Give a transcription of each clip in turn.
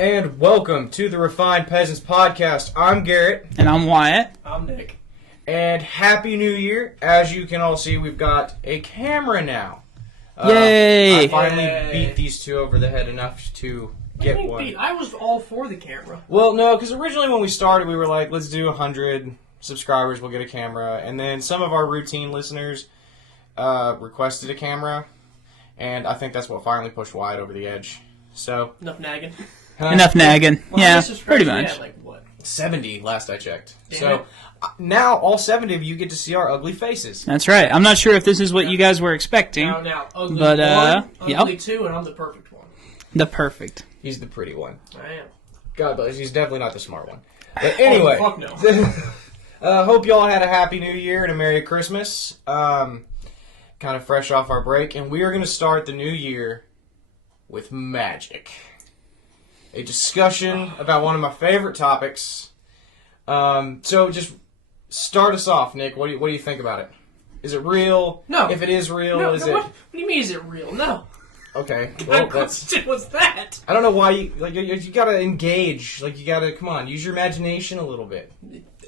And welcome to the Refined Peasants Podcast. I'm Garrett. And I'm Wyatt. I'm Nick. And Happy New Year. As you can all see, we've got a camera now. Yay! I finally beat these two over the head enough to get one. I was all for the camera. Well, no, because originally when we started, we were like, let's do 100 subscribers, we'll get a camera. And then some of our routine listeners requested a camera. And I think that's what finally pushed Wyatt over the edge. So Enough nagging. Enough nagging. Well, yeah, pretty much. Like what? 70 last I checked. Damn so it. now all 70 of you get to see our ugly faces. That's right. I'm not sure if this is what you guys were expecting. Now, ugly But, one, ugly two, and I'm the perfect one. The perfect. He's the pretty one. I am. God bless. He's definitely not the smart one. But anyway, Oh, fuck no. Hope y'all had a happy New Year and a Merry Christmas. Kind of fresh off our break, and we are going to start the new year with Magick. A discussion about one of my favorite topics. So just start us off, Nick. What do you think about it? Is it real? No. If it is real, No, is no, it? what do you mean? Is it real? No. Okay. What Well, question was that? I don't know why you gotta engage. Like you gotta come on, use your imagination a little bit.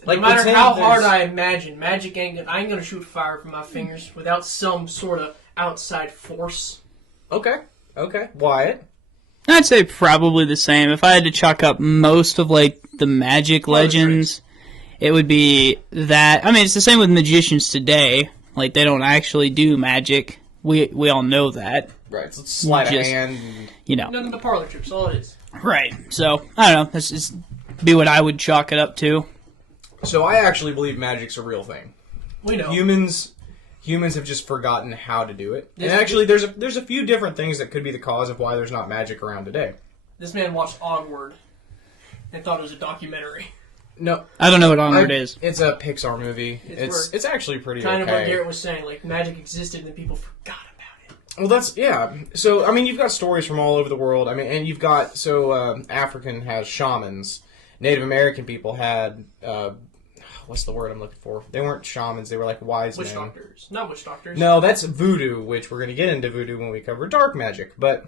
Like, no matter pretend how there's- hard I imagine, magic I ain't gonna shoot fire from my fingers without some sort of outside force. Okay. Wyatt. I'd say probably the same. If I had to chalk up most of, like, the magic legends, it would be that. I mean, it's the same with magicians today. Like, they don't actually do magic. We all know that. Right. So let's sleight of Just- hand. You know. Nothing but parlor tricks, all it is. Right. So, I don't know. That's just be what I would chalk it up to. So I actually believe magic's a real thing. We know. Humans have just forgotten how to do it. And This- actually, there's a few different things that could be the cause of why there's not magic around today. This man watched Onward and thought it was a documentary. No, I don't know what Onward is. It's a Pixar movie. It's It's actually pretty Kind of what okay. Garrett was saying, like magic existed and then people forgot about it. Well, that's yeah. So I mean, you've got stories from all over the world. I mean, and you've got African has shamans. Native American people had what's the word I'm looking for? They weren't shamans. They were like wise Witch men. doctors. Not witch doctors. No, that's voodoo, which we're going to get into voodoo when we cover dark magic. But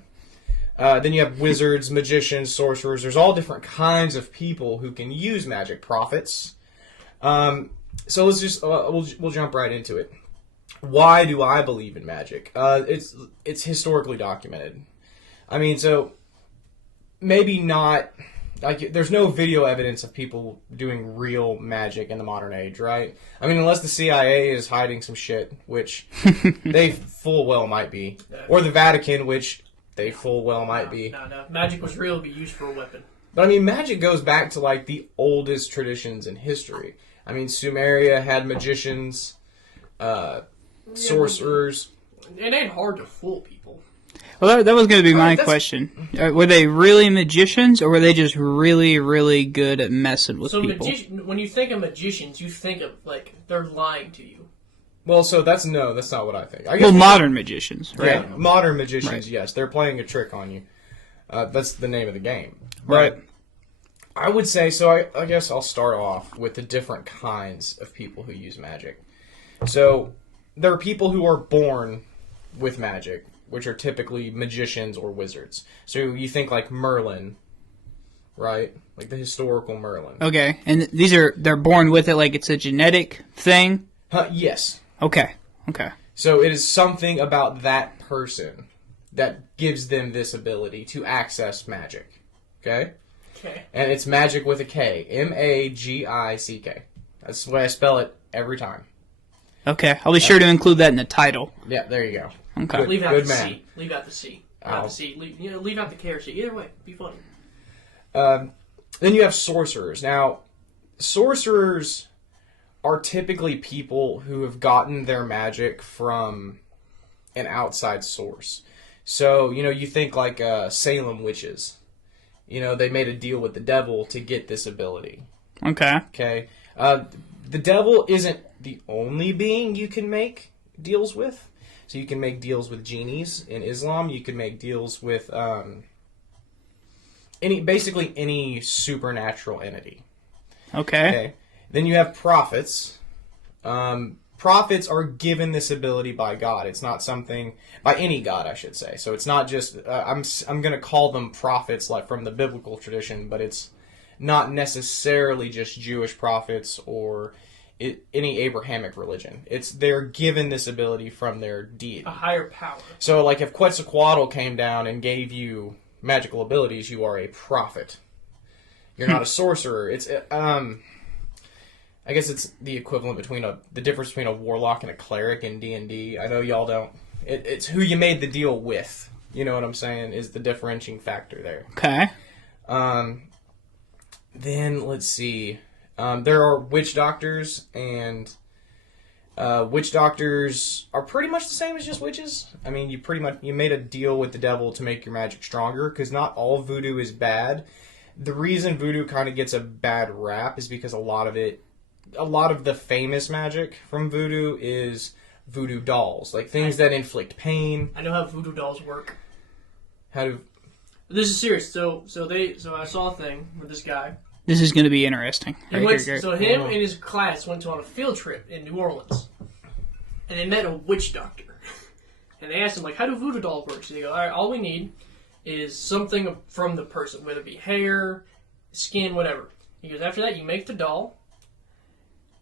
then you have wizards, magicians, sorcerers. There's all different kinds of people who can use magic. Prophets. So let's just we'll jump right into it. Why do I believe in magic? It's historically documented. I mean, so maybe not. Like, there's no video evidence of people doing real magic in the modern age, right? I mean, unless the CIA is hiding some shit, which they full well might be. Or the Vatican, which they full well might be. No. Magic was real to be used for a weapon. But, I mean, magic goes back to, like, the oldest traditions in history. I mean, Sumeria had magicians, sorcerers. It ain't hard to fool people. Well, that was going to be my that's- question. Were they really magicians, or were they just really, really good at messing with So people? when you think of magicians, you think of, like, they're lying to you. Well, so that's not what I think. I guess Well, modern magicians, right? Yeah, modern magicians, Right. yes. They're playing a trick on you. That's the name of the game. Right. But I would say, so I guess I'll start off with the different kinds of people who use magic. So there are people who are born with magic, which are typically magicians or wizards. So you think like Merlin, right? Like the historical Merlin. Okay, and they're born with it, like it's a genetic thing? Yes. Okay. So it is something about that person that gives them this ability to access magic. Okay? Okay. And it's magic with a K. Magick. That's the way I spell it every time. Okay, I'll be sure to include that in the title. Yeah, there you go. Okay. Good. Leave out the man. C. Leave out the C. Leave Ow. out the C. Leave out the K or C. Either way, be funny. Then you have sorcerers. Now, sorcerers are typically people who have gotten their magic from an outside source. So, you think like Salem witches. They made a deal with the devil to get this ability. Okay. Okay? The devil isn't the only being you can make deals with. So you can make deals with genies in Islam. You can make deals with any supernatural entity. Okay. Okay. Then you have prophets. prophets are given this ability by God. It's not something by any god, I should say. So it's not just I'm going to call them prophets like from the biblical tradition, but it's not necessarily just Jewish prophets or any Abrahamic religion. They're given this ability from their deity, a higher power. So like if Quetzalcoatl came down and gave you magical abilities, you are a prophet. You're not a sorcerer. It's I guess it's the equivalent between the difference between a warlock and a cleric in D&D. I know y'all don't. It's who you made the deal with. You know what I'm saying? Is the differentiating factor there. Okay. Then let's see. There are witch doctors, and witch doctors are pretty much the same as just witches. I mean, you made a deal with the devil to make your magic stronger, because not all voodoo is bad. The reason voodoo kind of gets a bad rap is because a lot of the famous magic from voodoo is voodoo dolls, like things that inflict pain. I know how voodoo dolls work. How do? This is serious. So I saw a thing with this guy. This is going to be interesting. Him and his class went on a field trip in New Orleans, and they met a witch doctor. And they asked him, like, how do voodoo dolls work? So they go, all right, all we need is something from the person, whether it be hair, skin, whatever. He goes, after that, you make the doll,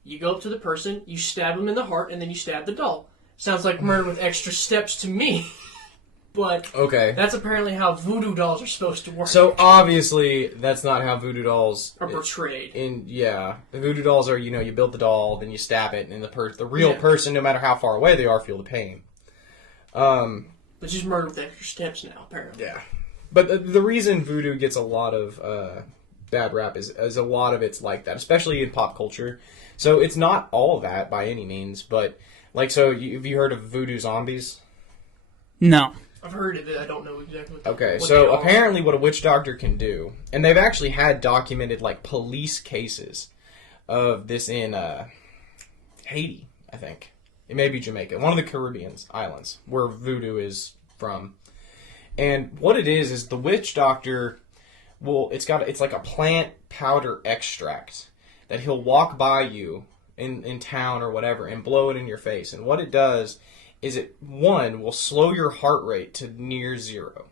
you go up to the person, you stab them in the heart, and then you stab the doll. Sounds like murder with extra steps to me. But okay, that's apparently how voodoo dolls are supposed to work. So obviously, that's not how voodoo dolls are portrayed. The voodoo dolls are, you build the doll, then you stab it, and the real person, no matter how far away they are, feel the pain. But just murder with extra steps now, apparently. Yeah, but the reason voodoo gets a lot of bad rap is a lot of it's like that, especially in pop culture. So it's not all that by any means, but have you heard of voodoo zombies? No. I've heard of it. I don't know exactly what Okay, so apparently what a witch doctor can do, and they've actually had documented, police cases of this in Haiti, I think. It may be Jamaica. One of the Caribbean islands where voodoo is from. And what it is the witch doctor it's like a plant powder extract that he'll walk by you in town or whatever and blow it in your face. And what it does is will slow your heart rate to near zero.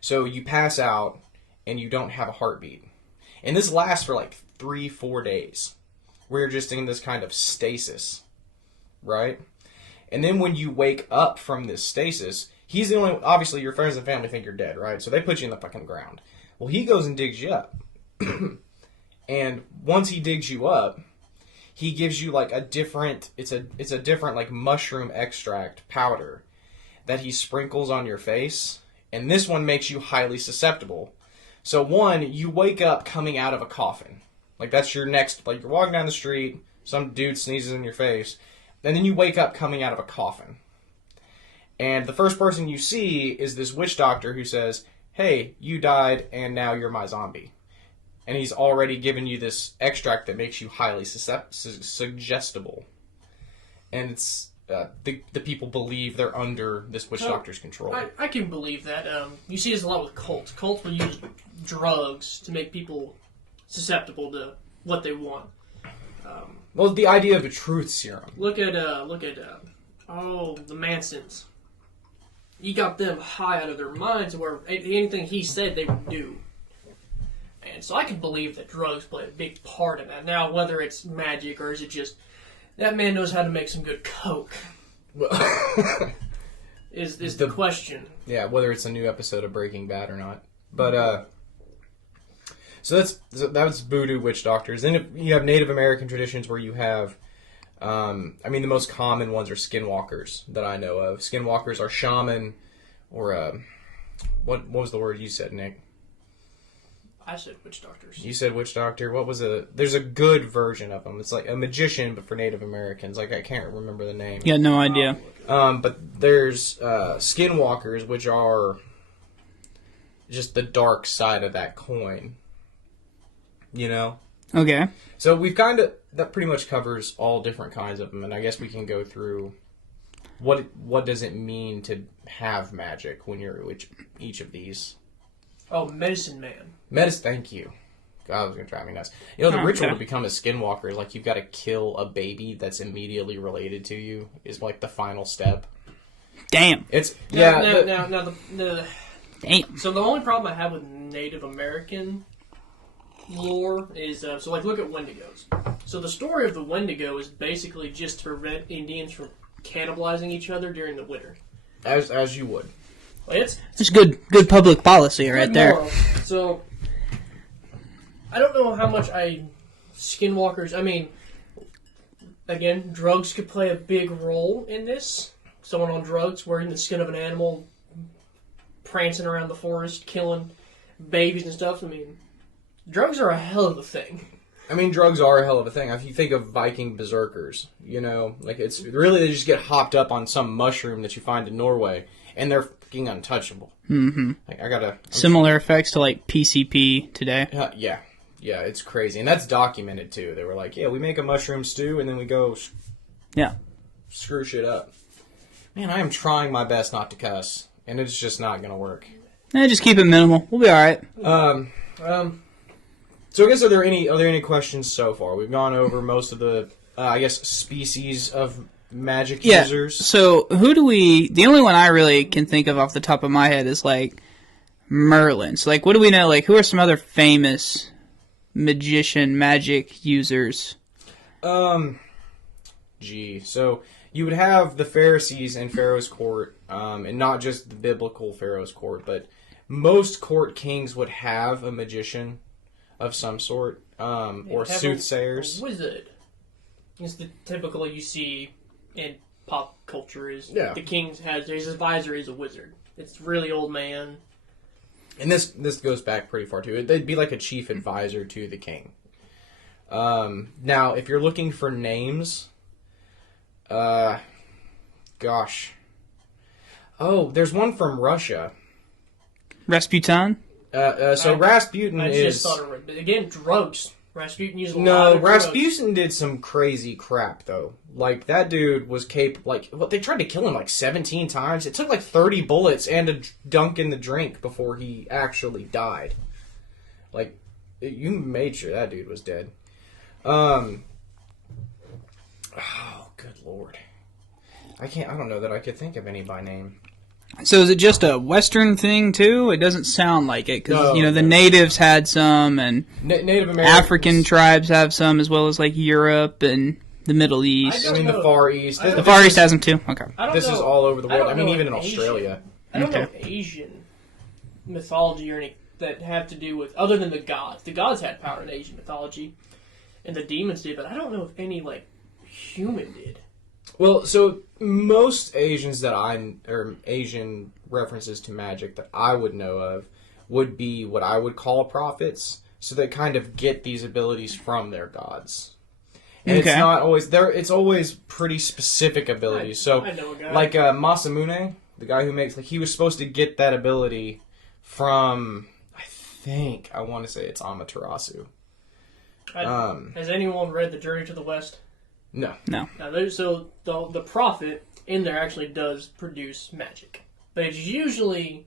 So you pass out and you don't have a heartbeat. And this lasts for 3-4 days, where you're just in this kind of stasis, right? And then when you wake up from this stasis, he's the only, obviously your friends and family think you're dead, right? So they put you in the fucking ground. Well, he goes and digs you up. And once he digs you up, he gives you a different, it's a different mushroom extract powder that he sprinkles on your face. And this one makes you highly susceptible. So one, you wake up coming out of a coffin. That's your next, you're walking down the street, some dude sneezes in your face, and then you wake up coming out of a coffin. And the first person you see is this witch doctor who says, hey, you died and now you're my zombie. And he's already given you this extract that makes you highly suggestible. And it's the people believe they're under this witch doctor's control. I can believe that. You see this a lot with cults. Cults will use drugs to make people susceptible to what they want. Well, the idea of a truth serum. Look at the Mansons. He got them high out of their minds where anything he said they would do. And so I can believe that drugs play a big part in that. Now, whether it's magic or is it just that man knows how to make some good coke is the question. Yeah, whether it's a new episode of Breaking Bad or not. But so that's voodoo witch doctors. Then you have Native American traditions where you have the most common ones are skinwalkers that I know of. Skinwalkers are shaman or what was the word you said, Nick? I said witch doctors. You said witch doctor. What was there's a good version of them. It's like a magician, but for Native Americans. I can't remember the name. Yeah, no idea. But there's skinwalkers, which are just the dark side of that coin. You know? Okay. So we've that pretty much covers all different kinds of them, and I guess we can go through what does it mean to have magic when you're each of these. Oh, medicine man. Thank you. God, it was going to drive me nuts. You know, the Oh, ritual okay. to become a skinwalker is like you've got to kill a baby that's immediately related to you is like the final step. Damn. It's, Now, yeah. now the Damn. so the only problem I have with Native American lore is so like look at Wendigos. So the story of the Wendigo is basically just to prevent Indians from cannibalizing each other during the winter. As you would. Like, It's good public policy right good there. moral. So I don't know how much skinwalkers. I mean, again, drugs could play a big role in this. Someone on drugs wearing the skin of an animal, prancing around the forest, killing babies and stuff. I mean, drugs are a hell of a thing. I mean, drugs are a hell of a thing. If you think of Viking berserkers, you know, like it's really they just get hopped up on some mushroom that you find in Norway, and they're fucking untouchable. Mm-hmm. Like I gotta Similar effects to like PCP today. Yeah, it's crazy, and that's documented too. They were like, yeah, we make a mushroom stew, and then we go, Yeah. screw shit up. Man, I am trying my best not to cuss, and it's just not gonna work. Just keep it minimal. We'll be all right. So I guess are there any questions so far? We've gone over most of the I guess species of magic users. So who do we? The only one I really can think of off the top of my head is like Merlin. So like, what do we know? Like, who are some other famous magician magic users? So you would have the Pharisees and Pharaoh's court, and not just the biblical Pharaoh's court, but most court kings would have a magician of some sort, or Have soothsayers. A wizard. It's the typical you see in pop culture is Yeah. the king has his advisor is a wizard. It's a really old man. And this goes back pretty far too. They'd be like a chief advisor to the king. Now, if you're looking for names, gosh. Oh, there's one from Russia. Rasputin? Rasputin I is... just thought of it. But again, drugs. Rasputin used a lot No, of drugs. Rasputin did some crazy crap, though. Like, that dude was capable... Like, they tried to kill him, like, 17 times. It took, like, 30 bullets and a dunk in the drink before he actually died. Like, you made sure that dude was dead. Oh, good lord. I don't know that I could think of any by name. So is it just a Western thing too? It doesn't sound like it because No, the no. natives had some, and Native Americans... African tribes have some, as well as like Europe and the Middle East. I mean, the Far East. The Far East has them too. Okay. This is all over the world. I mean, know even in of Australia. I don't know Okay. of Asian mythology or any that have to do with other than the gods. The gods had power in Asian mythology, and the demons did, but I don't know if any like human did. Well, so most Asians or Asian references to magic that I would know of would be what I would call prophets. So they kind of get these abilities from their gods. And Okay. it's not always there. It's always pretty specific abilities. I know a guy. Like Masamune, the guy who makes he was supposed to get that ability from I want to say it's Amaterasu. Has anyone read The Journey to the West? No. No. Now, so the prophet in there actually does produce magic, but it's usually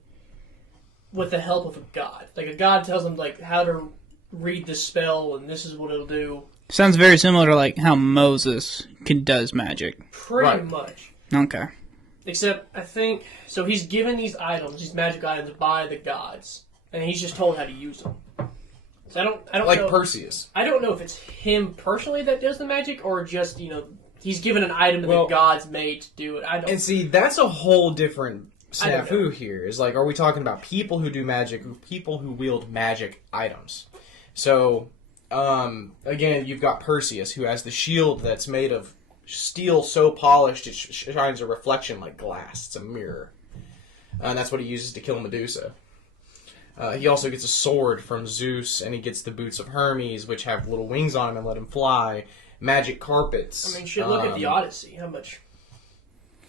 with the help of a god. Like a god tells him like how to read this spell and this is what it'll do. Sounds very similar to like how Moses does magic. Pretty Right. much. Okay. Except I think so. He's given these items, these magic items, by the gods, and he's just told how to use them. So I don't Like know. Perseus. I don't know if it's him personally that does the magic, or just he's given an item that the gods made to do it. I don't. And see, that's a whole different I don't know. snafu here. Is like, are we talking about people who do magic, or people who wield magic items? So, again, you've got Perseus, who has the shield that's made of steel so polished it shines a reflection like glass. It's a mirror. And that's what he uses to kill Medusa. He also gets a sword from Zeus, and he gets the boots of Hermes, which have little wings on them and let him fly. Magic carpets. I mean, shit, look at the Odyssey. How much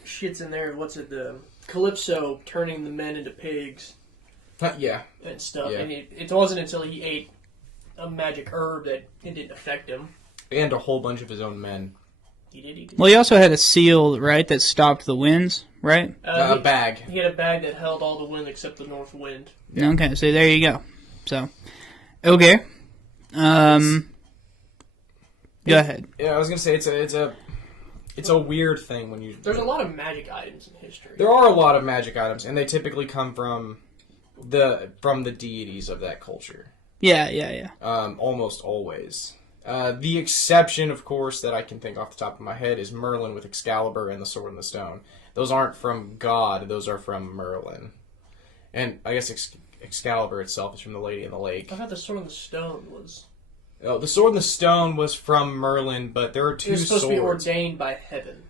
shit's in there? What's it? The Calypso turning the men into pigs Yeah. and stuff. Yeah. And it wasn't until he ate a magic herb that it didn't affect him. And a whole bunch of his own men. He did. Well, he also had a seal, right, that stopped the winds, right? A bag. He had a bag that held all the wind except the north wind. Okay, so there you go. So, okay. Go ahead. Yeah, I was gonna say it's a weird thing when you. There's a lot of magic items in history. There are a lot of magic items, and they typically come from the deities of that culture. Yeah. Almost always. The exception, of course, that I can think off the top of my head is Merlin with Excalibur and the Sword and the Stone. Those aren't from God; those are from Merlin. And I guess Excalibur itself is from the Lady in the Lake. I thought the Sword and the Stone was. Oh, the Sword and the Stone was from Merlin, but there are two swords. It was supposed to be ordained by heaven.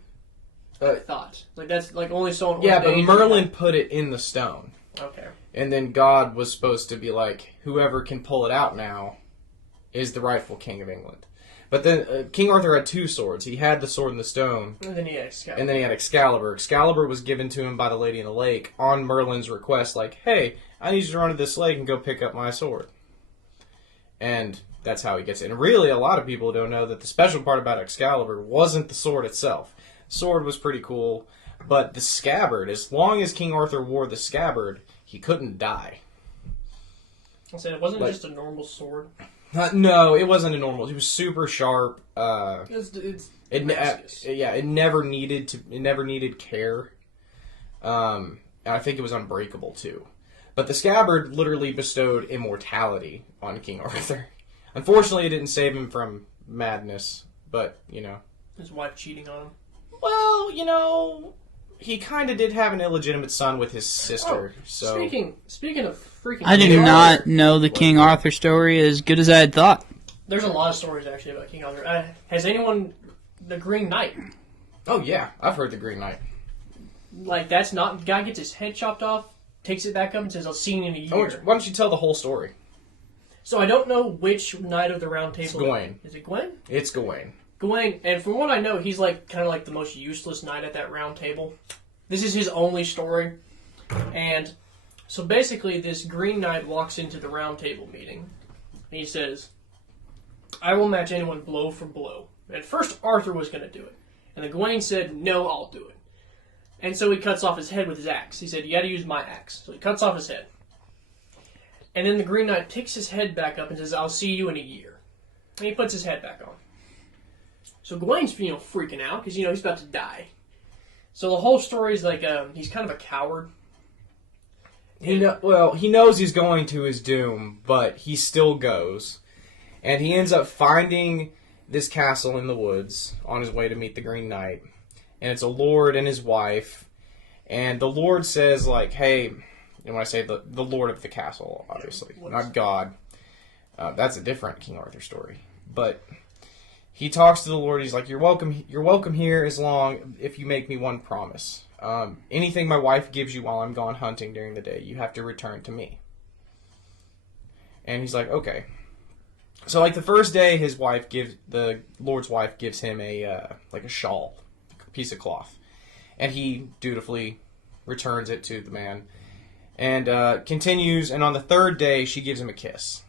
I thought. That's only someone. Yeah, but Merlin put it in the stone. Okay. And then God was supposed to be like, whoever can pull it out now is the rightful king of England. But then King Arthur had two swords. He had the Sword and the Stone. And then he had Excalibur. And then he had Excalibur. Excalibur was given to him by the Lady in the Lake on Merlin's request, like, hey, I need you to run to this lake and go pick up my sword. And that's how he gets it. And really, a lot of people don't know that the special part about Excalibur wasn't the sword itself. The sword was pretty cool, but the scabbard, as long as King Arthur wore the scabbard, he couldn't die. I'll say it wasn't just a normal sword. No, it wasn't a normal. It was super sharp. It never needed care. And I think it was unbreakable too. But the scabbard literally bestowed immortality on King Arthur. Unfortunately, it didn't save him from madness, but, His wife cheating on him. Well, he kind of did have an illegitimate son with his sister, so... Speaking of freaking... I did not know the King Arthur story as good as I had thought. There's a lot of stories, actually, about King Arthur. Has anyone... The Green Knight? Oh, yeah. I've heard the Green Knight. Like, that's not... Guy gets his head chopped off, takes it back up, and says, I'll see you in a year. Why don't you tell the whole story? So I don't know which Knight of the Round Table... It's Gawain. Is it Gwen? It's Gawain. Gawain, and from what I know, he's kind of like the most useless knight at that round table. This is his only story. And so basically, this Green Knight walks into the round table meeting. And he says, I will match anyone blow for blow. And at first, Arthur was going to do it. And then Gawain said, no, I'll do it. And so he cuts off his head with his axe. He said, you got to use my axe. So he cuts off his head. And then the Green Knight picks his head back up and says, I'll see you in a year. And he puts his head back on. So Gawain's, freaking out because, he's about to die. So the whole story is like, he's kind of a coward. He knows he's going to his doom, but he still goes. And he ends up finding this castle in the woods on his way to meet the Green Knight. And it's a lord and his wife. And the lord says, like, hey, and when I say the lord of the castle, obviously, not God. That's a different King Arthur story. But he talks to the lord. He's like, you're welcome here as long if you make me one promise. Anything my wife gives you while I'm gone hunting during the day, you have to return to me. And he's like, okay. So, like, the first day, the lord's wife gives him a shawl, a piece of cloth. And he dutifully returns it to the man. And continues, and on the third day, she gives him a kiss.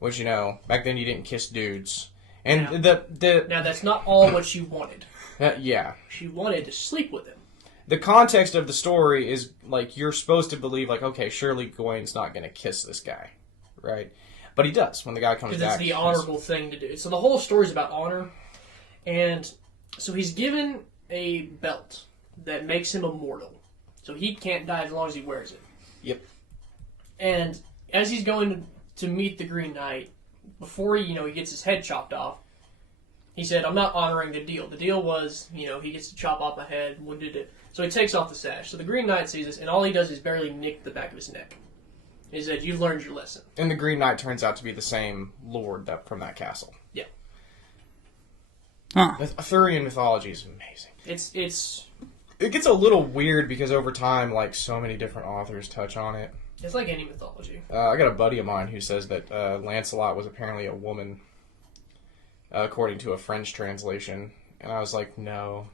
Which, back then you didn't kiss dudes. And now that's not all what she wanted. Yeah. She wanted to sleep with him. The context of the story is, like, you're supposed to believe, like, okay, surely Gawain's not going to kiss this guy, right? But he does when the guy comes back. Because it's the honorable thing to do. So the whole story's about honor. And so he's given a belt that makes him immortal. So he can't die as long as he wears it. Yep. And as he's going to meet the Green Knight, before he gets his head chopped off, he said, I'm not honoring the deal. The deal was, he gets to chop off my head. What did it? So he takes off the sash. So the Green Knight sees this, and all he does is barely nick the back of his neck. He said, you've learned your lesson. And the Green Knight turns out to be the same lord from that castle. Yeah. Huh. Arthurian mythology is amazing. It gets a little weird because over time, like, so many different authors touch on it. It's like any mythology. I got a buddy of mine who says that Lancelot was apparently a woman, according to a French translation. And I was like, no,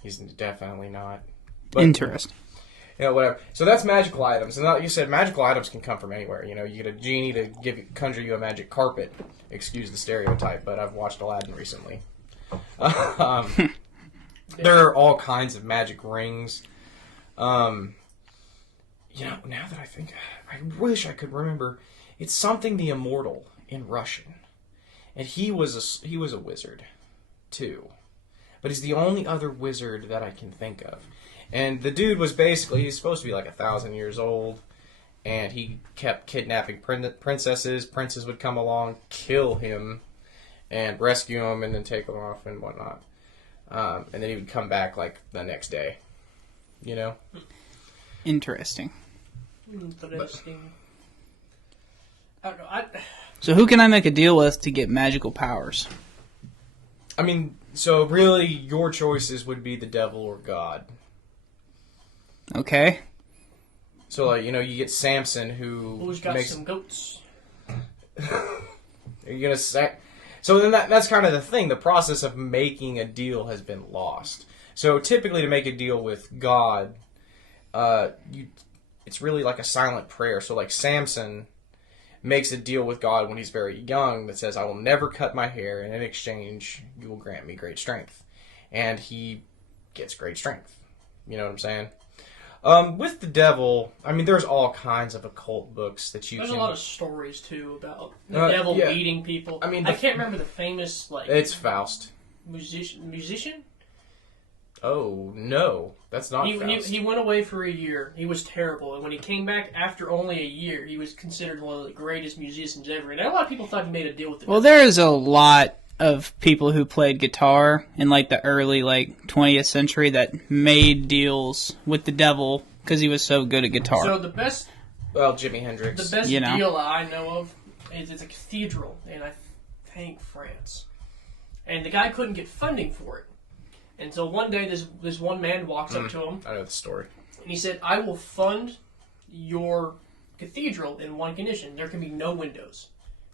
he's definitely not. But, interesting. Whatever. So that's magical items. And like you said, magical items can come from anywhere. You get a genie to conjure you a magic carpet. Excuse the stereotype, but I've watched Aladdin recently. There are all kinds of magic rings. Now that I think, I wish I could remember. It's something the Immortal. in Russian. And he was a wizard, too. But he's the only other wizard that I can think of. And the dude was basically, he's supposed to be like 1,000 years old, and he kept kidnapping princesses. Princes would come along, kill him, and rescue him, and then take him off and whatnot. And then he would come back like the next day, you know? Interesting. Interesting. I don't know. So who can I make a deal with to get magical powers? I mean, so really your choices would be the devil or God. Okay. So, like, you know, you get Samson Who's got some goats? You're gonna sack. So then that's kind of the thing. The process of making a deal has been lost. So typically, to make a deal with God, it's really like a silent prayer. So like Samson makes a deal with God when he's very young that says, "I will never cut my hair, and in exchange, you will grant me great strength." And he gets great strength. You know what I'm saying? With the devil, I mean, there's all kinds of occult books that you There's can... a lot of stories, too, about the devil eating people. I mean, I can't remember the famous, like... It's Faust. Musician? Oh, no. That's not Faust. He went away for a year. He was terrible. And when he came back after only a year, he was considered one of the greatest musicians ever. And a lot of people thought he made a deal with the devil. Well, there is a lot of people who played guitar in like the early 20th century that made deals with the devil because he was so good at guitar. So the best... Well, Jimi Hendrix. The best deal I know of is it's a cathedral in, I think, France. And the guy couldn't get funding for it. And so one day this one man walks up to him. I know the story. And he said, "I will fund your cathedral in one condition. There can be no windows.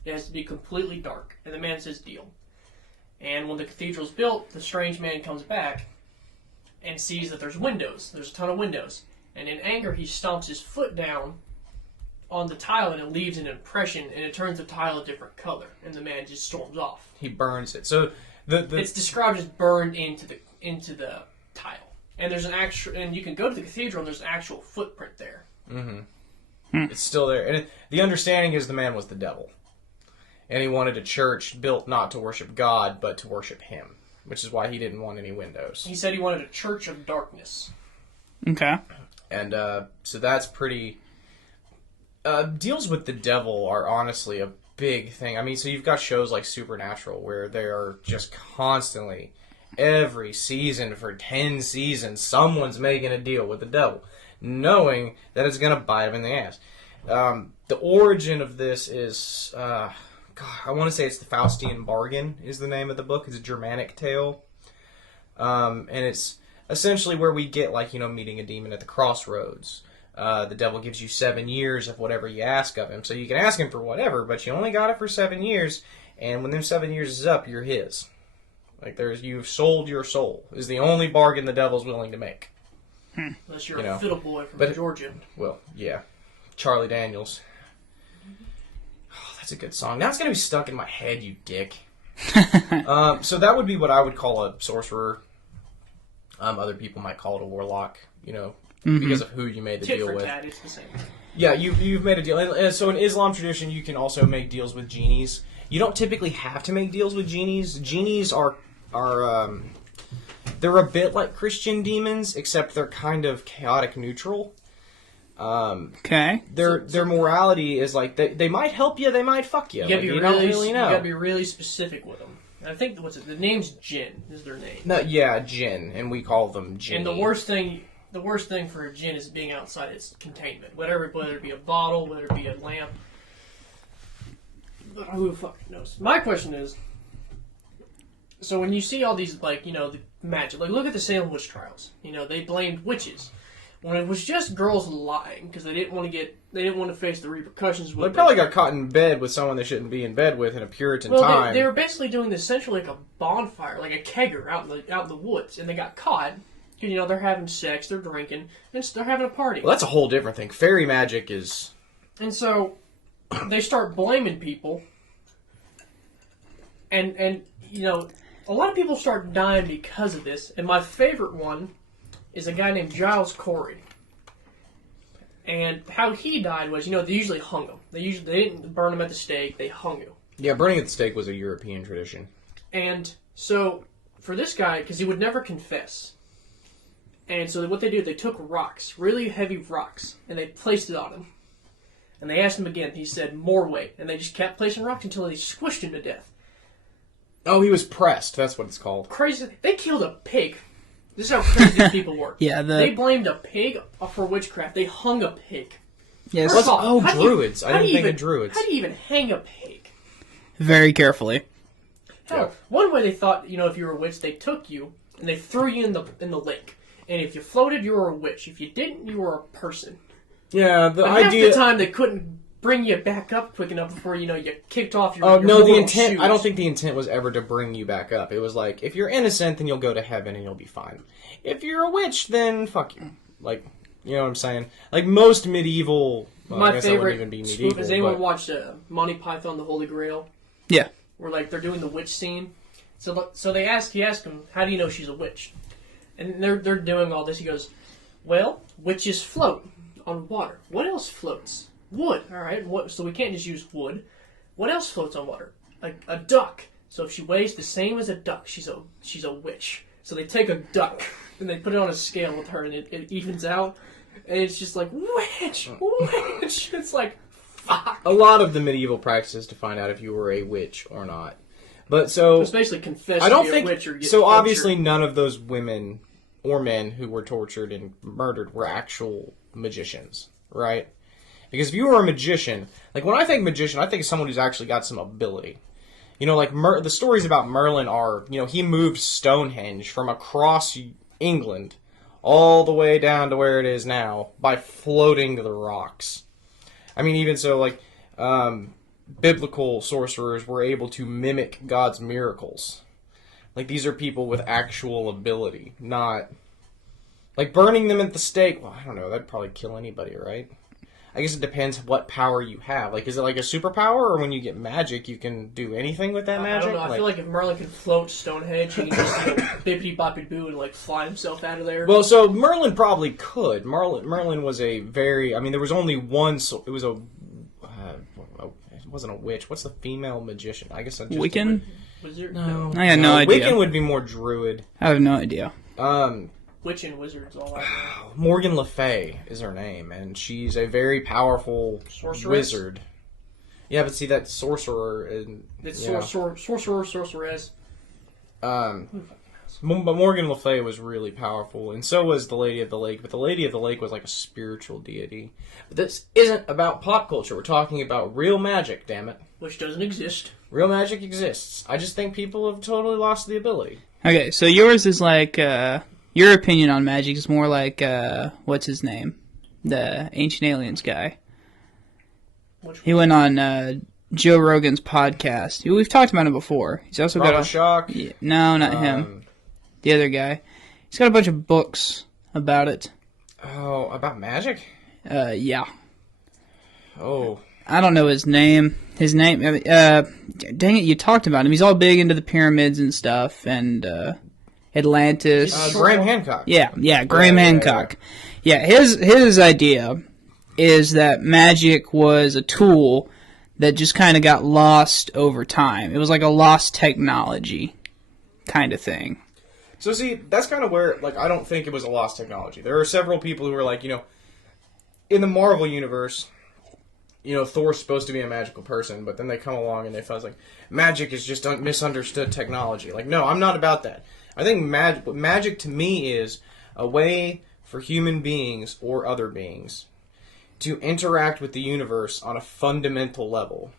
It has to be completely dark." And the man says, "Deal." And when the cathedral's built, the strange man comes back and sees that there's windows. There's a ton of windows. And in anger, he stomps his foot down on the tile, and it leaves an impression, and it turns the tile a different color. And the man just storms off. He burns it. So it's described as burned into the tile. And there's and you can go to the cathedral, and there's an actual footprint there. Mm-hmm. It's still there. And the understanding is the man was the devil. And he wanted a church built not to worship God, but to worship him. Which is why he didn't want any windows. He said he wanted a church of darkness. Okay. And so that's pretty... deals with the devil are honestly a big thing. I mean, so you've got shows like Supernatural where they are just constantly, every season for 10 seasons, someone's making a deal with the devil, knowing that it's going to bite him in the ass. The origin of this is... I want to say it's the Faustian Bargain is the name of the book. It's a Germanic tale. And it's essentially where we get, meeting a demon at the crossroads. The devil gives you 7 years of whatever you ask of him. So you can ask him for whatever, but you only got it for 7 years. And when them 7 years is up, you're his. You've sold your soul, is the only bargain the devil's willing to make. Unless you're a fiddle boy from Georgia. Well, yeah. Charlie Daniels. That's a good song. Now it's going to be stuck in my head, you dick. So that would be what I would call a sorcerer. Other people might call it a warlock, because of who you made the deal with. Tat, it's the same. Yeah, you've made a deal. And so in Islam tradition, you can also make deals with genies. You don't typically have to make deals with genies. Genies are they're a bit like Christian demons, except they're kind of chaotic neutral. Okay. Their morality is like they might help you, they might fuck you. You don't really know. You gotta be really specific with them. And I think the name's Jinn is their name. No, yeah, Jinn, and we call them Jinn. And the worst thing for a Jinn is being outside its containment. Whether it be a bottle, whether it be a lamp. But who fucking knows? My question is, so when you see all these the magic, look at the Salem witch trials. They blamed witches. When it was just girls lying because they didn't want to face the repercussions. They probably got caught in bed with someone they shouldn't be in bed with in a Puritan time. They were basically doing this essentially like a bonfire, like a kegger out in the woods, and they got caught. Because, they're having sex, they're drinking, and they're having a party. Well, that's a whole different thing. Fairy magic is... And so, they start blaming people, and a lot of people start dying because of this, and my favorite one is a guy named Giles Corey. And how he died was, they usually hung him. They didn't burn him at the stake, they hung him. Yeah, burning at the stake was a European tradition. And so, for this guy, because he would never confess, and so what they did, they took rocks, really heavy rocks, and they placed it on him. And they asked him again. He said, more weight. And they just kept placing rocks until they squished him to death. Oh, he was pressed. That's what it's called. Crazy. They killed a pig. This is how crazy these people were. Yeah, They blamed a pig for witchcraft. They hung a pig. Yes. First of all, druids. I didn't think of druids. How do you even hang a pig? Very carefully. Hell, one way they thought, if you were a witch, they took you and they threw you in the lake. And if you floated, you were a witch. If you didn't, you were a person. Yeah, but half the time they couldn't bring you back up quick enough before you kicked off your. Oh no, the intent. Shoes. I don't think the intent was ever to bring you back up. It was like, if you're innocent, then you'll go to heaven and you'll be fine. If you're a witch, then fuck you. Like, you know what I'm saying? Like most medieval. Well, my I guess favorite even be medieval, spoof. Has anyone watched Monty Python, the Holy Grail? Yeah. Where they're doing the witch scene. So he asked him, how do you know she's a witch? And they're doing all this. He goes, well, witches float on water. What else floats? Wood. All right. So we can't just use wood. What else floats on water? A duck. So if she weighs the same as a duck, she's a witch. So they take a duck and they put it on a scale with her, and it evens out. And it's just like, witch. It's like, fuck. A lot of the medieval practices to find out if you were a witch or not. But so it's basically confess I don't to be think a witch or get so. tortured. Obviously, none of those women or men who were tortured and murdered were actual magicians, right? Because if you were a magician, like when I think magician, I think of someone who's actually got some ability. Like the stories about Merlin are, he moved Stonehenge from across England all the way down to where it is now by floating the rocks. I mean, even so, like, biblical sorcerers were able to mimic God's miracles. Like, these are people with actual ability, not... Like, burning them at the stake, well, I don't know, that'd probably kill anybody, right? I guess it depends what power you have. Like, is it like a superpower, or when you get magic, you can do anything with that magic? I don't know. I feel like if Merlin could float Stonehenge, he can just bippity-boppity-boo and, fly himself out of there. Well, so Merlin probably could. Merlin was a very... I mean, there was only one... It was a... it wasn't a witch. What's the female magician? I guess... Wiccan? Wizard? No. I had no idea. Wiccan would be more druid. I have no idea. Witch and wizards, all I know. Morgan Le Fay is her name, and she's a very powerful wizard. Yeah, but see, that sorcerer... It's sorcerer, sorceress. But Morgan Le Fay was really powerful, and so was the Lady of the Lake. But the Lady of the Lake was like a spiritual deity. But this isn't about pop culture. We're talking about real magic, damn it. Which doesn't exist. Real magic exists. I just think people have totally lost the ability. Okay, so yours is like... your opinion on magic is more like, what's his name? The Ancient Aliens guy. He went on Joe Rogan's podcast. We've talked about him before. He's also got a... Shock. Yeah, no, not him. The other guy. He's got a bunch of books about it. Oh, about magic? Yeah. Oh. I don't know his name. Dang it, you talked about him. He's all big into the pyramids and stuff, and, Atlantis. Graham Hancock. Yeah, Graham Hancock. Yeah, his idea is that magic was a tool that just kind of got lost over time. It was like a lost technology kind of thing. So see, that's kind of where, like, I don't think it was a lost technology. There are several people who are like, in the Marvel universe, Thor's supposed to be a magical person, but then they come along and they feel like, magic is just misunderstood technology. Like, no, I'm not about that. I think magic to me is a way for human beings or other beings to interact with the universe on a fundamental level.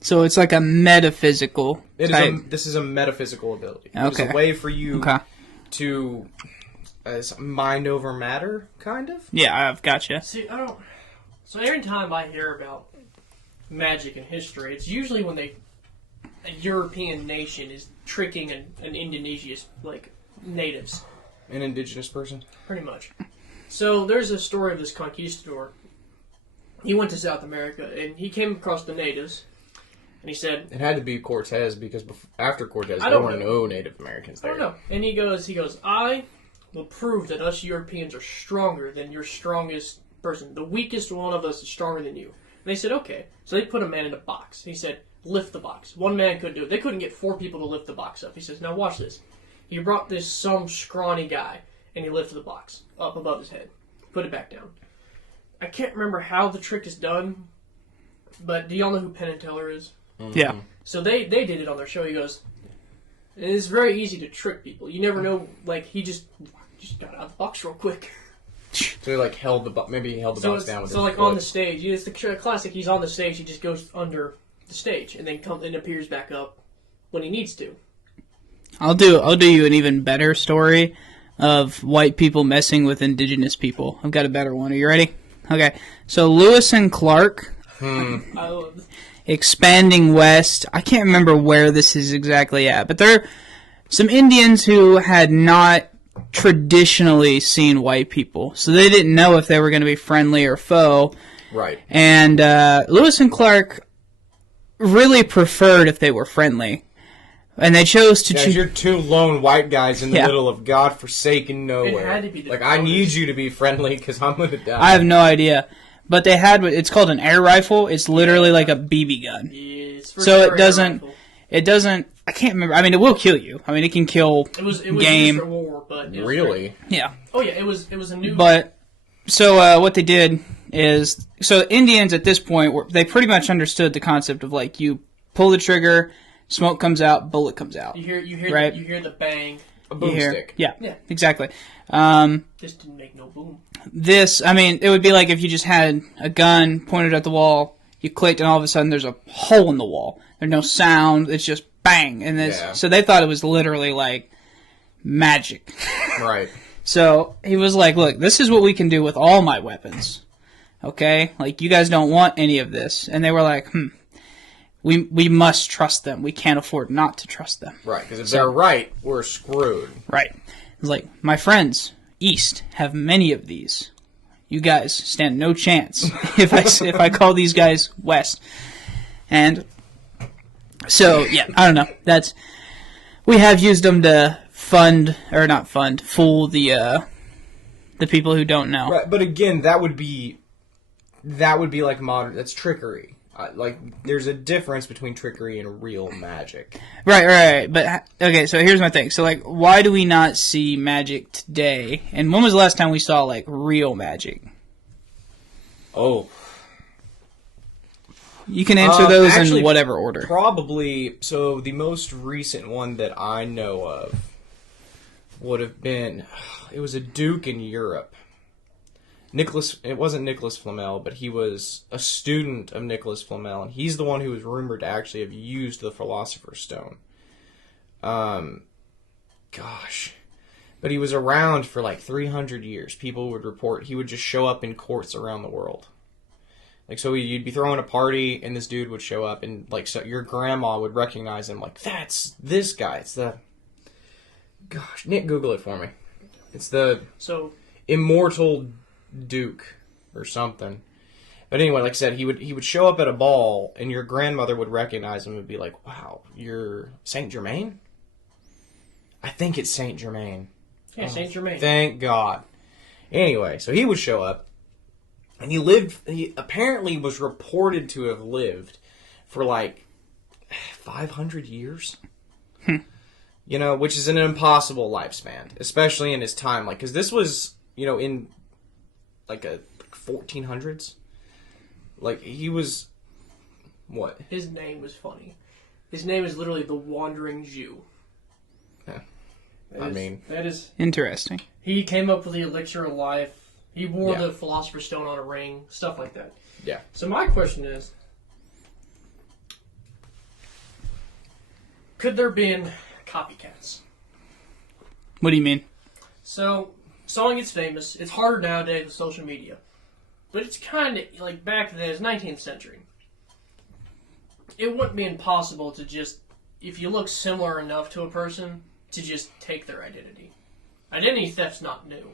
So it's like a metaphysical type. This is a metaphysical ability. Okay. It's a way for you to mind over matter, kind of? Yeah, I've gotcha. See, I don't... So every time I hear about magic in history, it's usually when a European nation is tricking an Indonesia's, natives. An indigenous person? Pretty much. So there's a story of this conquistador. He went to South America, and he came across the natives, and he said... It had to be Cortez, because after Cortez, there were no Native Americans there. I don't know. And he goes, I will prove that us Europeans are stronger than your strongest person. The weakest one of us is stronger than you. they said, okay. So they put a man in a box. He said, lift the box. One man couldn't do it. They couldn't get 4 people to lift the box up. He says, now watch this. He brought some scrawny guy, and he lifted the box up above his head. Put it back down. I can't remember how the trick is done, but do y'all know who Penn and Teller is? Mm-hmm. Yeah. So they did it on their show. He goes, it's very easy to trick people. You never know, like, he just got out of the box real quick. So he, like, held the box down with his foot. So, like, on the stage, it's the classic, he's on the stage, he just goes under the stage, and then appears back up when he needs to. I'll do you an even better story of white people messing with indigenous people. I've got a better one. Are you ready? Okay. So Lewis and Clark, expanding west. I can't remember where this is exactly at, but there are some Indians who had not traditionally seen white people, so they didn't know if they were going to be friendly or foe. Right. And Lewis and Clark really preferred if they were friendly. And they chose to choose. You're 2 lone white guys in the middle of godforsaken nowhere. It had to be like, I need you to be friendly because I'm going to die. I have no idea. But they had, it's called an air rifle. It's literally like a BB gun. Yeah, it's so it doesn't, I can't remember. I mean, it will kill you. I mean, it can kill it was game. Used for war, but it was really? Yeah. Oh, yeah, it was a new... But, so what they did is, so Indians at this point, they pretty much understood the concept of, like, you pull the trigger, smoke comes out, bullet comes out. You hear right? you hear the bang. A boomstick. Yeah, exactly. This didn't make no boom. It would be like if you just had a gun pointed at the wall, you clicked, and all of a sudden there's a hole in the wall. There's no sound, it's just bang. And so they thought it was literally like magic. Right. So he was like, look, this is what we can do with all my weapons. Okay? Like, you guys don't want any of this. And they were like, We must trust them. We can't afford not to trust them. Right, because if they're right, we're screwed. Right. It's like, my friends, East, have many of these. You guys stand no chance if I call these guys West. And so, yeah, I don't know. We have used them to fool the people who don't know. Right, but again, that would be like modern. That's trickery. There's a difference between trickery and real magic. Right. But, okay, so here's my thing. So, like, why do we not see magic today? And when was the last time we saw, like, real magic? Oh. You can answer those in whatever order. Probably, so the most recent one that I know of would have been, it was a duke in Europe. It wasn't Nicholas Flamel, but he was a student of Nicholas Flamel, and he's the one who was rumored to actually have used the Philosopher's Stone. But he was around for like 300 years. People would report he would just show up in courts around the world. Like, so you'd be throwing a party, and this dude would show up, and like, so your grandma would recognize him. Like, that's this guy. It's the, Nick, Google it for me. It's the immortal Duke or something. But anyway, like I said, he would show up at a ball, and your grandmother would recognize him and be like, "Wow, you're Saint Germain." I think it's Saint Germain. Yeah, Saint Germain. Thank God. Anyway, so he would show up, and he apparently was reported to have lived for like 500 years. You know, which is an impossible lifespan, especially in his time. Like, because this was, in like a 1400s. Like, he was, what? His name was funny. His name is literally the Wandering Jew. Yeah. That is interesting. He came up with the elixir of life. He wore the Philosopher's Stone on a ring, stuff like that. Yeah. So my question is, could there been copycats? What do you mean? So, song gets famous. It's harder nowadays with social media. But it's kind of, like, back then, it's 19th century. It wouldn't be impossible to just, if you look similar enough to a person, to just take their identity. Identity theft's not new.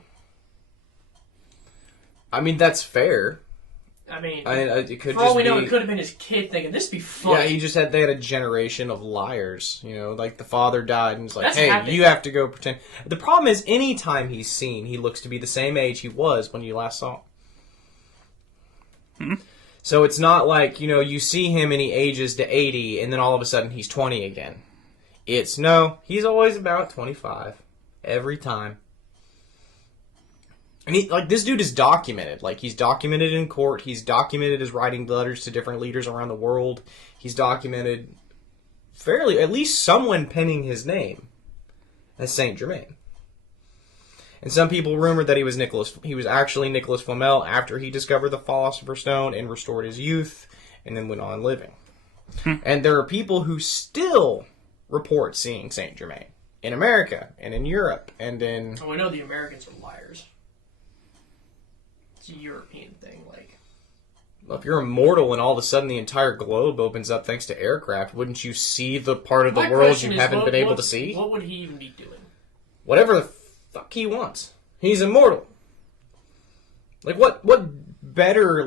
I mean, that's fair. I mean, it could for all just we know, be, it could have been his kid thinking, this would be fun. Yeah, they had a generation of liars. Like the father died and was like, That's hey, happened. you have to go pretend. The problem is, any time he's seen, he looks to be the same age he was when you last saw him. So it's not like, you see him and he ages to 80 and then all of a sudden he's 20 again. No, he's always about 25. Every time. And this dude is documented. Like, he's documented in court. He's documented as writing letters to different leaders around the world. He's documented at least someone penning his name as Saint Germain. And some people rumored that he was actually Nicholas Flamel after he discovered the Philosopher's Stone and restored his youth, and then went on living. And there are people who still report seeing Saint Germain in America and in Europe and in. Oh, we know the Americans are liars. It's a European thing, like. Well, if you're immortal and all of a sudden the entire globe opens up thanks to aircraft, wouldn't you see the part of the world you haven't been able to see? What would he even be doing? Whatever the fuck he wants. He's immortal. Like, what better,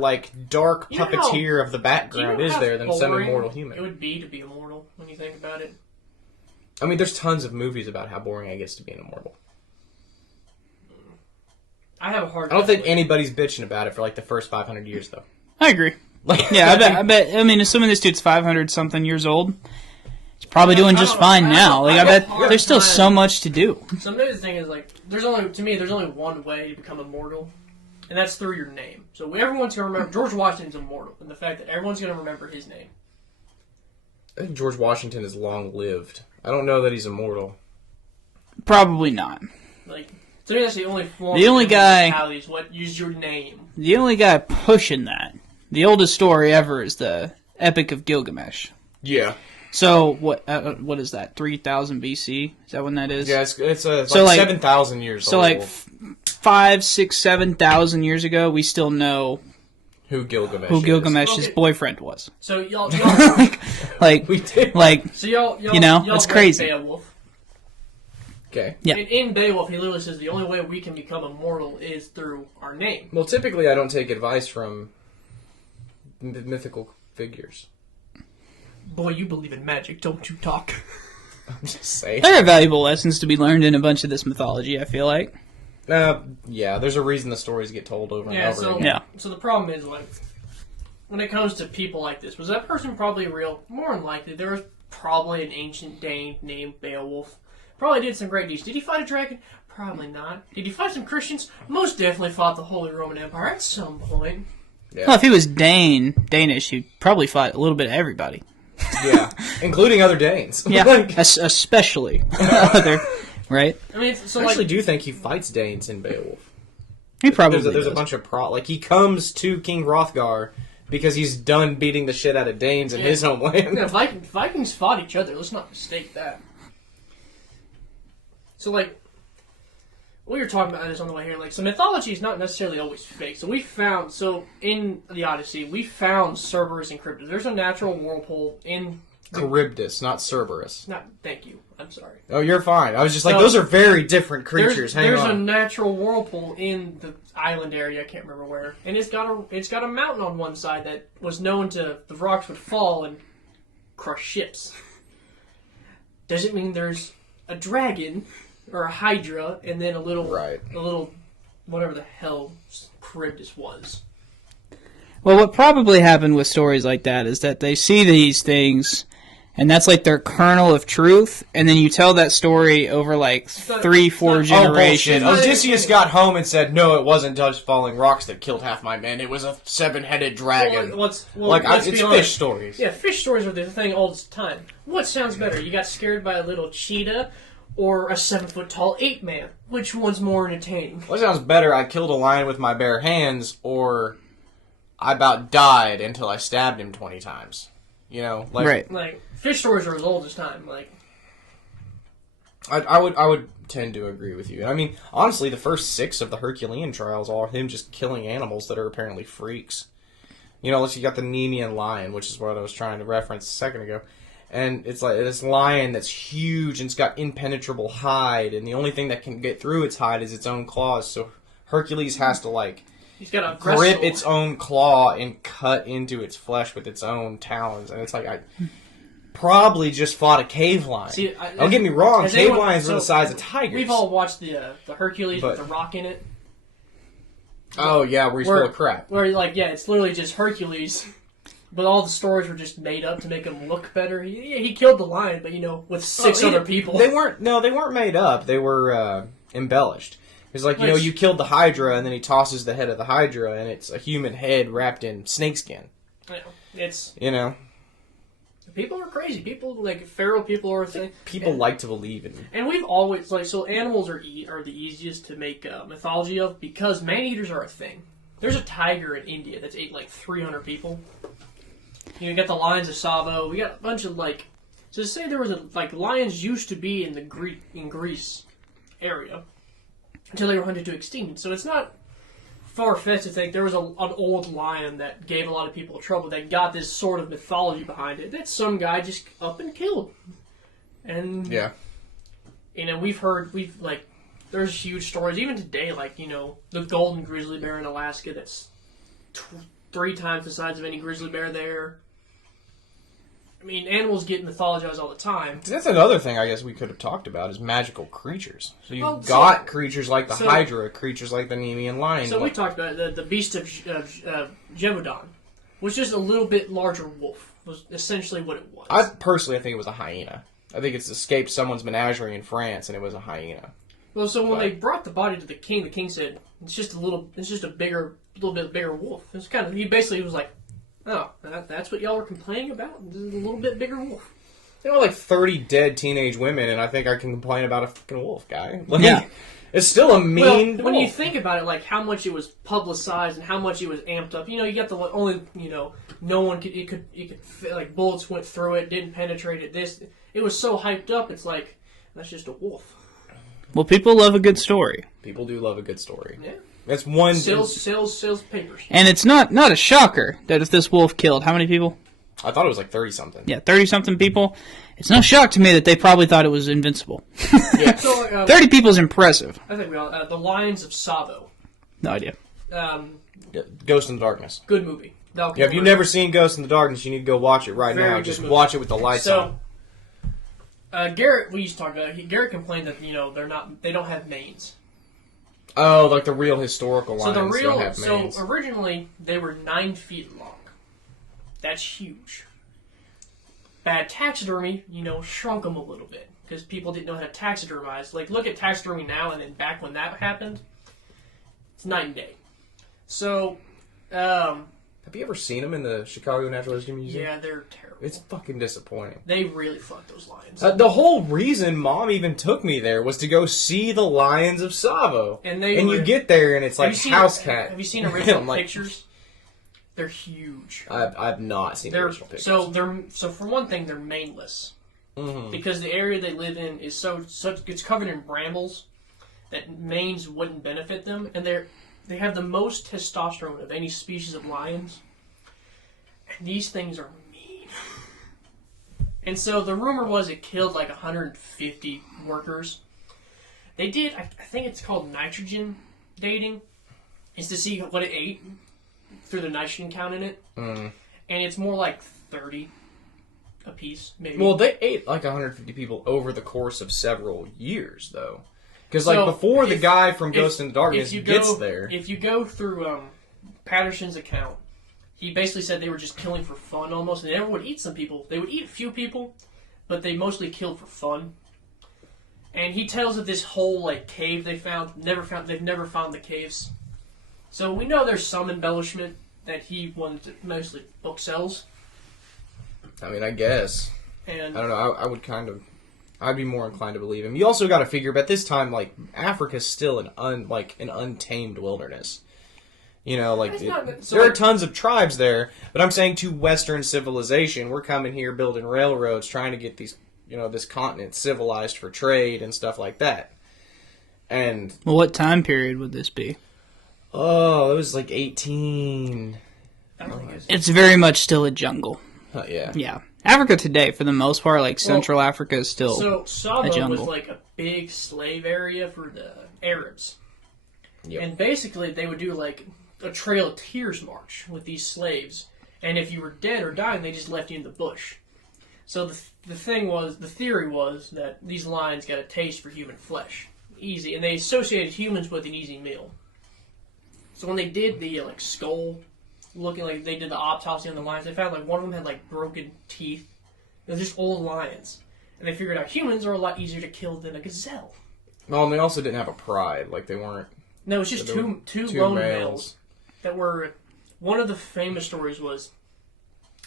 dark puppeteer of the background is there than some immortal human? It would be to be immortal, when you think about it. I mean, there's tons of movies about how boring it gets to be an immortal. I have a hard time. I don't think anybody's bitching about it for, the first 500 years, though. I agree. I bet, assuming this dude's 500-something years old, he's probably doing just fine now. I bet there's still so much to do. So maybe the thing is, there's only one way to become immortal, and that's through your name. So everyone's going to remember, George Washington's immortal, and the fact that everyone's going to remember his name. I think George Washington is long-lived. I don't know that he's immortal. Probably not. To me, that's the only form the only guy is use your name. The only guy pushing that, the oldest story ever is the Epic of Gilgamesh. Yeah. So what is that? 3000 BC? Is that when that is? Yeah, it's 7,000 years old. So 5, 6, 7,000 years ago, we still know who Gilgamesh's boyfriend was. So y'all we did. So y'all it's crazy. Beowulf. Okay. Yeah. In Beowulf, he literally says the only way we can become immortal is through our name. Well, typically I don't take advice from mythical figures. Boy, you believe in magic, don't you, talk? I'm just saying. There are valuable lessons to be learned in a bunch of this mythology, I feel like. Yeah, there's a reason the stories get told over and over again. Yeah. So the problem is, when it comes to people like this, was that person probably real? More than likely, there was probably an ancient Dane named Beowulf. Probably did some great deeds. Did he fight a dragon? Probably not. Did he fight some Christians? Most definitely fought the Holy Roman Empire at some point. Yeah. Well, if he was Danish, he'd probably fight a little bit of everybody. Yeah, including other Danes. Yeah, especially other, right? I mean, I actually do think he fights Danes in Beowulf. He probably there's a bunch of he comes to King Hrothgar because he's done beating the shit out of Danes in his homeland. Yeah, Vikings fought each other. Let's not mistake that. So, what you're talking about is on the way here. So mythology is not necessarily always fake. So in the Odyssey, we found Cerberus and Charybdis. There's a natural whirlpool in Charybdis, not Cerberus. Thank you. I'm sorry. Oh, you're fine. I was just those are very different creatures. There's a natural whirlpool in the island area. I can't remember where, and it's got a mountain on one side that was known to the rocks would fall and crush ships. Does it mean there's a dragon? Or a hydra, and then a little, whatever the hell Charybdis was. Well, what probably happened with stories like that is that they see these things, and that's their kernel of truth, and then you tell that story over 3-4 generations. Oh, Odysseus got home and said, "No, it wasn't just falling rocks that killed half my men. It was a 7-headed dragon." Let's it's fish stories. Yeah, fish stories are the thing all the time. What sounds better? You got scared by a little cheetah? Or a 7-foot-tall ape-man? Which one's more entertaining? What sounds better? I killed a lion with my bare hands, or I about died until I stabbed him 20 times. Right. Fish stories are as old as time. I would tend to agree with you. I mean, honestly, the first 6 of the Herculean trials are him just killing animals that are apparently freaks. Unless you got the Nemean lion, which is what I was trying to reference a second ago. And it's this lion that's huge and it's got impenetrable hide, and the only thing that can get through its hide is its own claws. So Hercules has to he's got to grip its own claw and cut into its flesh with its own talons. And it's I probably just fought a cave lion. See, don't get me wrong, cave lions are the size of tigers. We've all watched the Hercules with the rock in it. Oh yeah, where he's full of crap. Where like it's literally just Hercules, but all the stories were just made up to make him look better. He killed the lion, but with six other people. They weren't made up. They were embellished. It's like you killed the Hydra, and then he tosses the head of the Hydra, and it's a human head wrapped in snakeskin. It's people are crazy. People like feral people are a thing. People like to believe in. And we've always animals are the easiest to make mythology of because man-eaters are a thing. There's a tiger in India that's ate like 300 people. You got the lions of Savo. We got a bunch of so to say there was lions used to be in Greece area until they were hunted to extinction. So it's not far-fetched to think there was an old lion that gave a lot of people trouble that got this sort of mythology behind it that some guy just up and killed. And there's huge stories even today the golden grizzly bear in Alaska that's 3 times the size of any grizzly bear there. I mean, animals get mythologized all the time. That's another thing I guess we could have talked about is magical creatures. So you've got creatures like the Hydra, creatures like the Nemean lion. So we talked about the beast of Gévaudan, was just a little bit larger wolf, was essentially what it was. I think it was a hyena. I think it's escaped someone's menagerie in France, and it was a hyena. Well, so when they brought the body to the king said, it's just a little bit bigger wolf. It's he basically was like, oh, that's what y'all were complaining about? This is a little bit bigger wolf. There were 30 dead teenage women, and I think I can complain about a fucking wolf guy. Yeah. It's still a mean wolf. When you think about it, how much it was publicized and how much it was amped up, you got the only, no one could, bullets went through it, didn't penetrate it, it was so hyped up, it's that's just a wolf. Well, people love a good story. People do love a good story. Yeah. That's one... Sales papers. And it's not a shocker that if this wolf killed how many people? I thought it was 30-something. Yeah, 30-something people. It's no shock to me that they probably thought it was invincible. Yeah. So, 30 people is impressive. I think we all... the Lions of Savo. No idea. Ghost in the Darkness. Good movie. If you've never seen Ghost in the Darkness, you need to go watch it right now. Just watch it with the lights on. Garrett, we used to talk about. Garrett complained that they don't have manes. Oh, like the real historical lions don't have manes. So originally they were 9 feet long. That's huge. Bad taxidermy, shrunk them a little bit because people didn't know how to taxidermize. Look at taxidermy now and then back when that happened. It's night and day. So, have you ever seen them in the Chicago Natural History Museum? Yeah, they're terrible. It's fucking disappointing. They really fucked those lions. The whole reason Mom even took me there was to go see the lions of Savo. And you get there and it's house cat. Have you seen original pictures? They're huge. I've not seen original pictures. So for one thing, they're maneless. Mm-hmm. Because the area they live in is it's covered in brambles that manes wouldn't benefit them, and they have the most testosterone of any species of lions. And these things are mean. And so the rumor was it killed 150 workers. They did, I think it's called nitrogen dating, is to see what it ate through the nitrogen count in it. Mm. And it's more like 30 a piece, maybe. Well, they ate 150 people over the course of several years, though. Because before the guy from Ghost in the Darkness gets there... If you go through Patterson's account, he basically said they were just killing for fun almost, and they never would eat some people. They would eat a few people, but they mostly killed for fun. And he tells of this whole cave they've never found the caves. So we know there's some embellishment that he wanted to, mostly book sells. I mean, I guess. And I don't know. I'd be more inclined to believe him. You also got to figure, at this time, Africa's still an untamed wilderness. There are tons of tribes there, but I'm saying to Western civilization, we're coming here building railroads, trying to get these, this continent civilized for trade and stuff like that. And well, what time period would this be? Oh, it was 18. It's very much still a jungle. Yeah. Yeah. Africa today, for the most part, Central Africa is still a jungle. So Savo was a big slave area for the Arabs. Yep. And basically they would do a Trail of Tears march with these slaves. And if you were dead or dying, they just left you in the bush. So the theory was that these lions got a taste for human flesh. Easy. And they associated humans with an easy meal. So when they did the skull, looking like they did the autopsy on the lions, they found one of them had broken teeth. They're just old lions, and they figured out humans are a lot easier to kill than a gazelle. Well, and they also didn't have a pride. They weren't. No, it's just two lone males that were. One of the famous stories was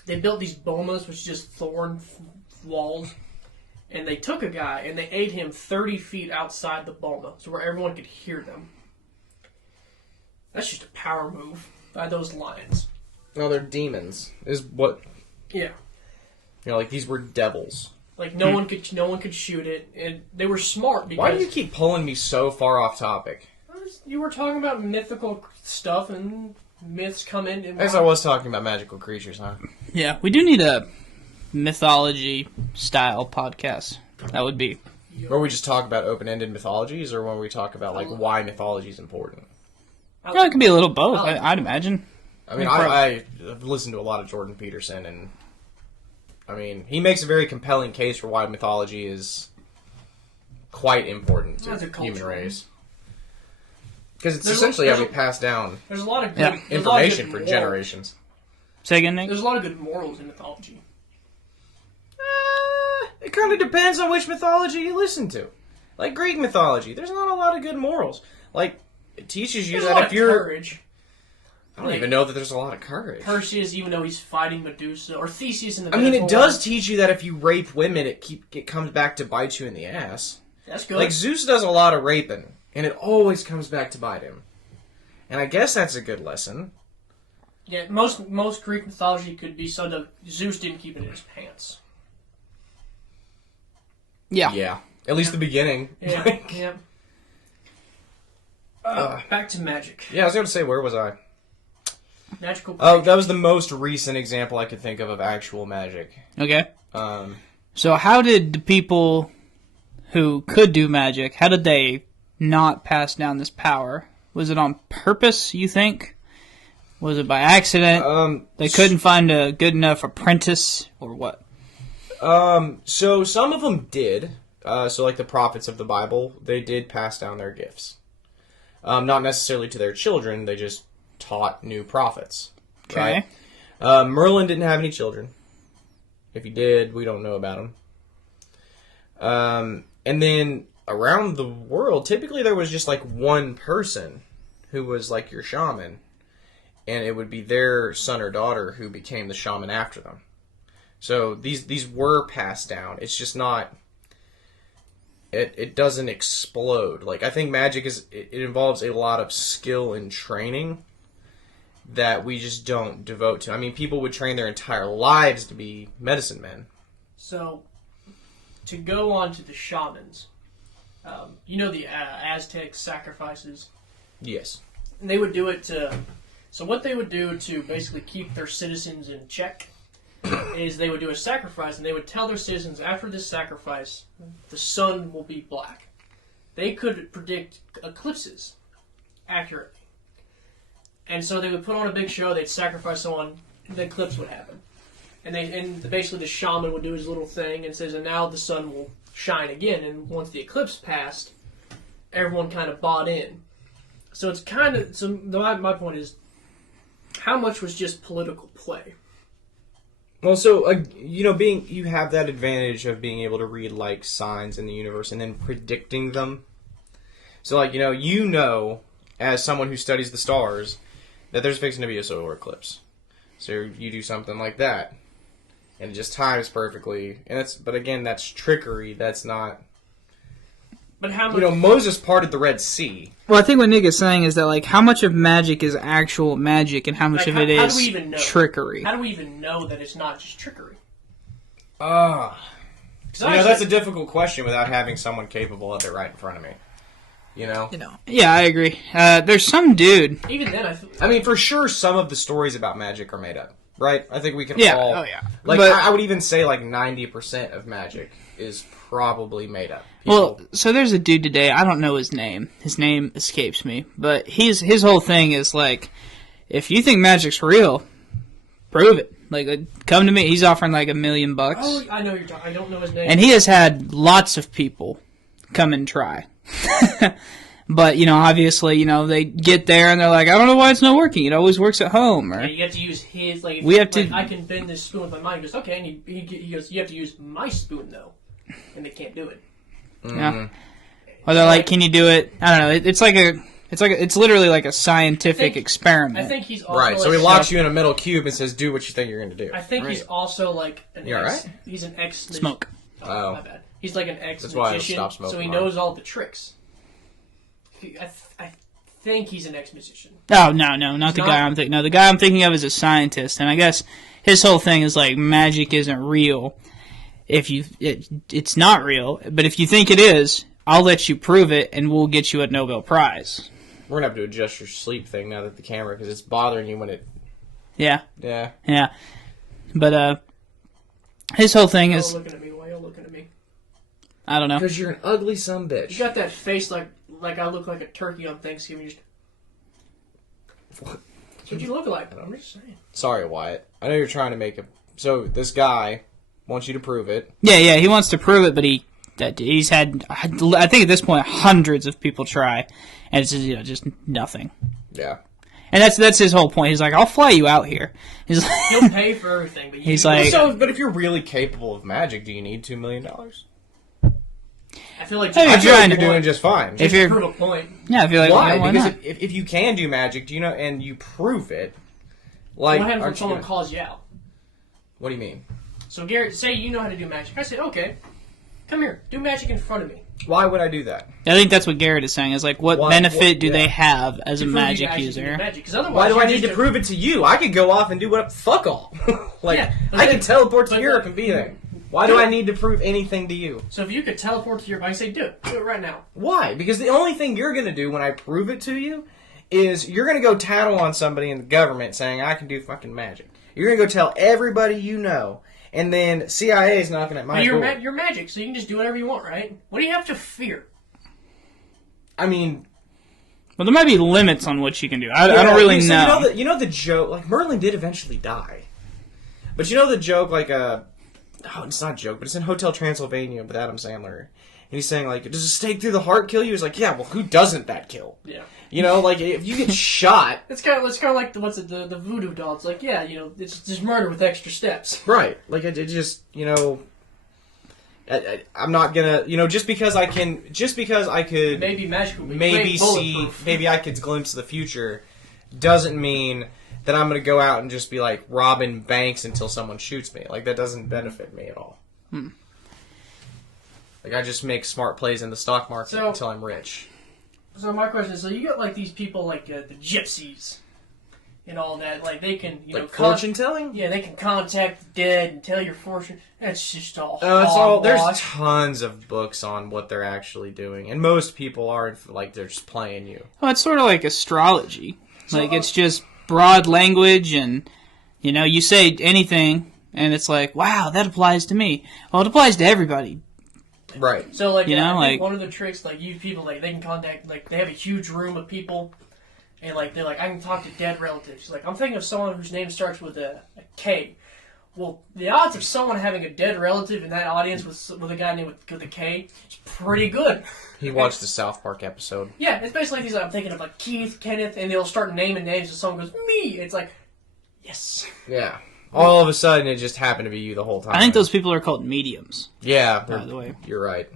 they built these bomas, which is just thorn walls, and they took a guy and they ate him 30 feet outside the boma, so where everyone could hear them. That's just a power move by those lions. No, they're demons. Is what? Yeah. These were devils. No one could shoot it, and they were smart because. Why do you keep pulling me so far off topic? You were talking about mythical stuff and myths come in. I guess I was talking about magical creatures, huh? Yeah, we do need a mythology style podcast. That would be. Where we just talk about open-ended mythologies, or when we talk about why mythology is important. Yeah, it could be a little both. I'd imagine. I mean, I've listened to a lot of Jordan Peterson, and he makes a very compelling case for why mythology is quite important to the human race. Because it's essentially how we pass down there's a lot of good, information for generations. Say again, Nick? There's a lot of good morals in mythology. It kind of depends on which mythology you listen to. Greek mythology, there's not a lot of good morals. It teaches you that if you're... courage. I don't even know that there's a lot of courage. Perseus, even though he's fighting Medusa, or Theseus in the... it does teach you that if you rape women, it comes back to bite you in the ass. That's good. Zeus does a lot of raping, and it always comes back to bite him. And I guess that's a good lesson. Yeah, most Greek mythology could be so that Zeus didn't keep it in his pants. Yeah. Yeah. At least the beginning. Yeah, yeah. Back to magic. Yeah, I was going to say, where was I? Magical. Oh, that was the most recent example I could think of actual magic. Okay. So how did the people who could do magic, how did they not pass down this power? Was it on purpose, you think? Was it by accident? They couldn't find a good enough apprentice, or what? So some of them did. So the prophets of the Bible, they did pass down their gifts. Not necessarily to their children, they just taught new prophets. Okay. Right? Merlin didn't have any children. If he did, we don't know about him. And then around the world, typically there was just one person who was your shaman. And it would be their son or daughter who became the shaman after them. So these were passed down. It's just not... It doesn't explode. I think magic it involves a lot of skill and training that we just don't devote to. People would train their entire lives to be medicine men. So, to go on to the shamans, the Aztec sacrifices? Yes. And they would do it to... So what they would do to basically keep their citizens in check is they would do a sacrifice, and they would tell their citizens, after this sacrifice, the sun will be black. They could predict eclipses accurately. And so they would put on a big show, they'd sacrifice someone, and the eclipse would happen. And basically the shaman would do his little thing and says, and now the sun will shine again. And once the eclipse passed, everyone kind of bought in. So it's kind of... So my point is, how much was just political play? Well, so, you have that advantage of being able to read, signs in the universe and then predicting them. So, as someone who studies the stars, that there's fixing to be a solar eclipse. So you do something like that. And it just times perfectly. But again, that's trickery. That's not... But how much... Moses parted the Red Sea. Well, I think what Nick is saying is that, how much of magic is actual magic and how much of it is do we even know? Trickery? How do we even know that it's not just trickery? That's a difficult question without having someone capable of it right in front of me. Yeah, I agree. There's some dude... Even then, for sure, some of the stories about magic are made up, right? I think we can all... Oh, yeah. I would even say, 90% of magic is probably made up. Well, so there's a dude today, I don't know his name. His name escapes me. But his whole thing is, if you think magic's real, prove it. Come to me. He's offering, $1 million. Oh, I know you're talking. I don't know his name. And he has had lots of people come and try. But, obviously, they get there and they're like, I don't know why it's not working. It always works at home. Or, yeah, you have to use his, like, I can bend this spoon with my mind. He goes, okay, and he goes, you have to use my spoon, though. And they can't do it. Yeah. Or they're like, can you do it? I don't know. It's literally like a scientific experiment. I think he's also right. So he locks you in a metal cube and says, "Do what you think you're going to do." I think he's also like an He's an ex. Smoke. Oh, my bad. He's like an ex That's why I magician, stopped smoking, so he knows all the tricks. I think he's an ex musician. Oh no, not the guy I'm thinking. No, the guy I'm thinking of is a scientist, and I guess his whole thing is like magic isn't real. It's not real, but if you think it is, I'll let you prove it, and we'll get you a Nobel Prize. We're gonna have to adjust your sleep thing now that the camera, because it's bothering you when it. Yeah. Yeah. But his whole thing is. Why are you looking at me? I don't know. Because you're an ugly sumbitch. You got that face like I look like a turkey on Thanksgiving. What? That's what you look like. I'm just saying. Sorry, Wyatt. I know you're trying to make a. So this guy wants you to prove it. Yeah, he wants to prove it, but he's had, I think at this point, hundreds of people try, and it's just nothing. Yeah. And that's his whole point. He's like, I'll fly you out here. He's like, he'll pay for everything, but he's like, but if you're really capable of magic, do you need $2 million? I feel like you're doing just fine. If you prove a point. Yeah, I feel like why? Why because not? if you can do magic, and you prove it, like, what happens when someone calls you out? What do you mean? So Garrett, say you know how to do magic. I say, okay, come here, do magic in front of me. Why would I do that? I think that's what Garrett is saying. Is like, what benefit do they have as a magic user? Why do I need to prove it to you? I could go off and do what fuck all. I can teleport to Europe and be there. Why do I need to prove anything to you? So if you could teleport to Europe, I say do it right now. Why? Because the only thing you're going to do when I prove it to you is you're going to go tattle on somebody in the government saying I can do fucking magic. You're going to go tell everybody you know. And then CIA is knocking at my door. You're magic, so you can just do whatever you want, right? What do you have to fear? I mean... Well, there might be limits on what you can do. I don't really know. You know the joke... Like, Merlin did eventually die. But you know the joke, like, Oh, it's not a joke, but it's in Hotel Transylvania with Adam Sandler. And he's saying, like, does a stake through the heart kill you? He's like, yeah, well, who doesn't that kill? Yeah. Like, if you get shot... It's kind of like, the Voodoo doll. It's like, yeah, it's just murder with extra steps. Right. Like, it just, I'm not gonna, just because I could... Maybe magical. Maybe I could glimpse the future, doesn't mean that I'm gonna go out and just be, like, robbing banks until someone shoots me. Like, that doesn't benefit me at all. Like, I just make smart plays in the stock market until I'm rich. So my question is, so you got like these people like the gypsies and all that, like they can, fortune telling? Yeah, they can contact the dead and tell your fortune. That's just all. There's tons of books on what they're actually doing, and most people aren't like they're just playing you. Well, it's sort of like astrology. Like it's just broad language, and you say anything, and it's like, wow, that applies to me. Well, it applies to everybody. Right. So, I think one of the tricks, like, you people, like, they can contact, like, they have a huge room of people, and, like, they're like, I can talk to dead relatives. Like, I'm thinking of someone whose name starts with a K. Well, the odds of someone having a dead relative in that audience with a guy named with a K is pretty good. He watched the South Park episode. Yeah, it's basically like these, I'm thinking of, like, Keith, Kenneth, and they'll start naming names, and someone goes, me! It's like, yes. Yeah. All of a sudden, it just happened to be you the whole time. I think those people are called mediums. Yeah, by the way. You're right.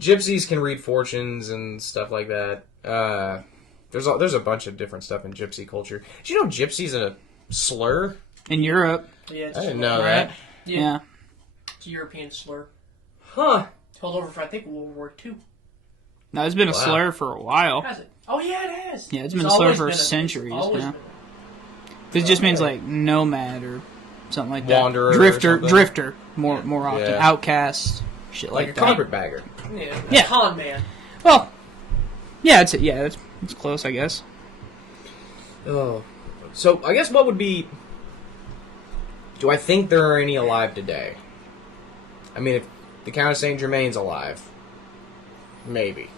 Gypsies can read fortunes and stuff like that. There's a bunch of different stuff in gypsy culture. Did you know gypsy's a slur? In Europe. Yeah, I didn't know that. Yeah. It's a European slur. Huh. Held over for, I think, World War II. No, it's been a slur for a while. Has it? Oh, yeah, it has. Yeah, it's been a slur for centuries. It just means like nomad or something like that. Wanderer. Drifter, more often. Yeah. Outcast, shit like a that. carpetbagger. Yeah. Con man. Well, yeah, it's close, I guess. Oh. So, I guess what would be... Do I think there are any alive today? I mean, if the Count of St. Germain's alive, maybe.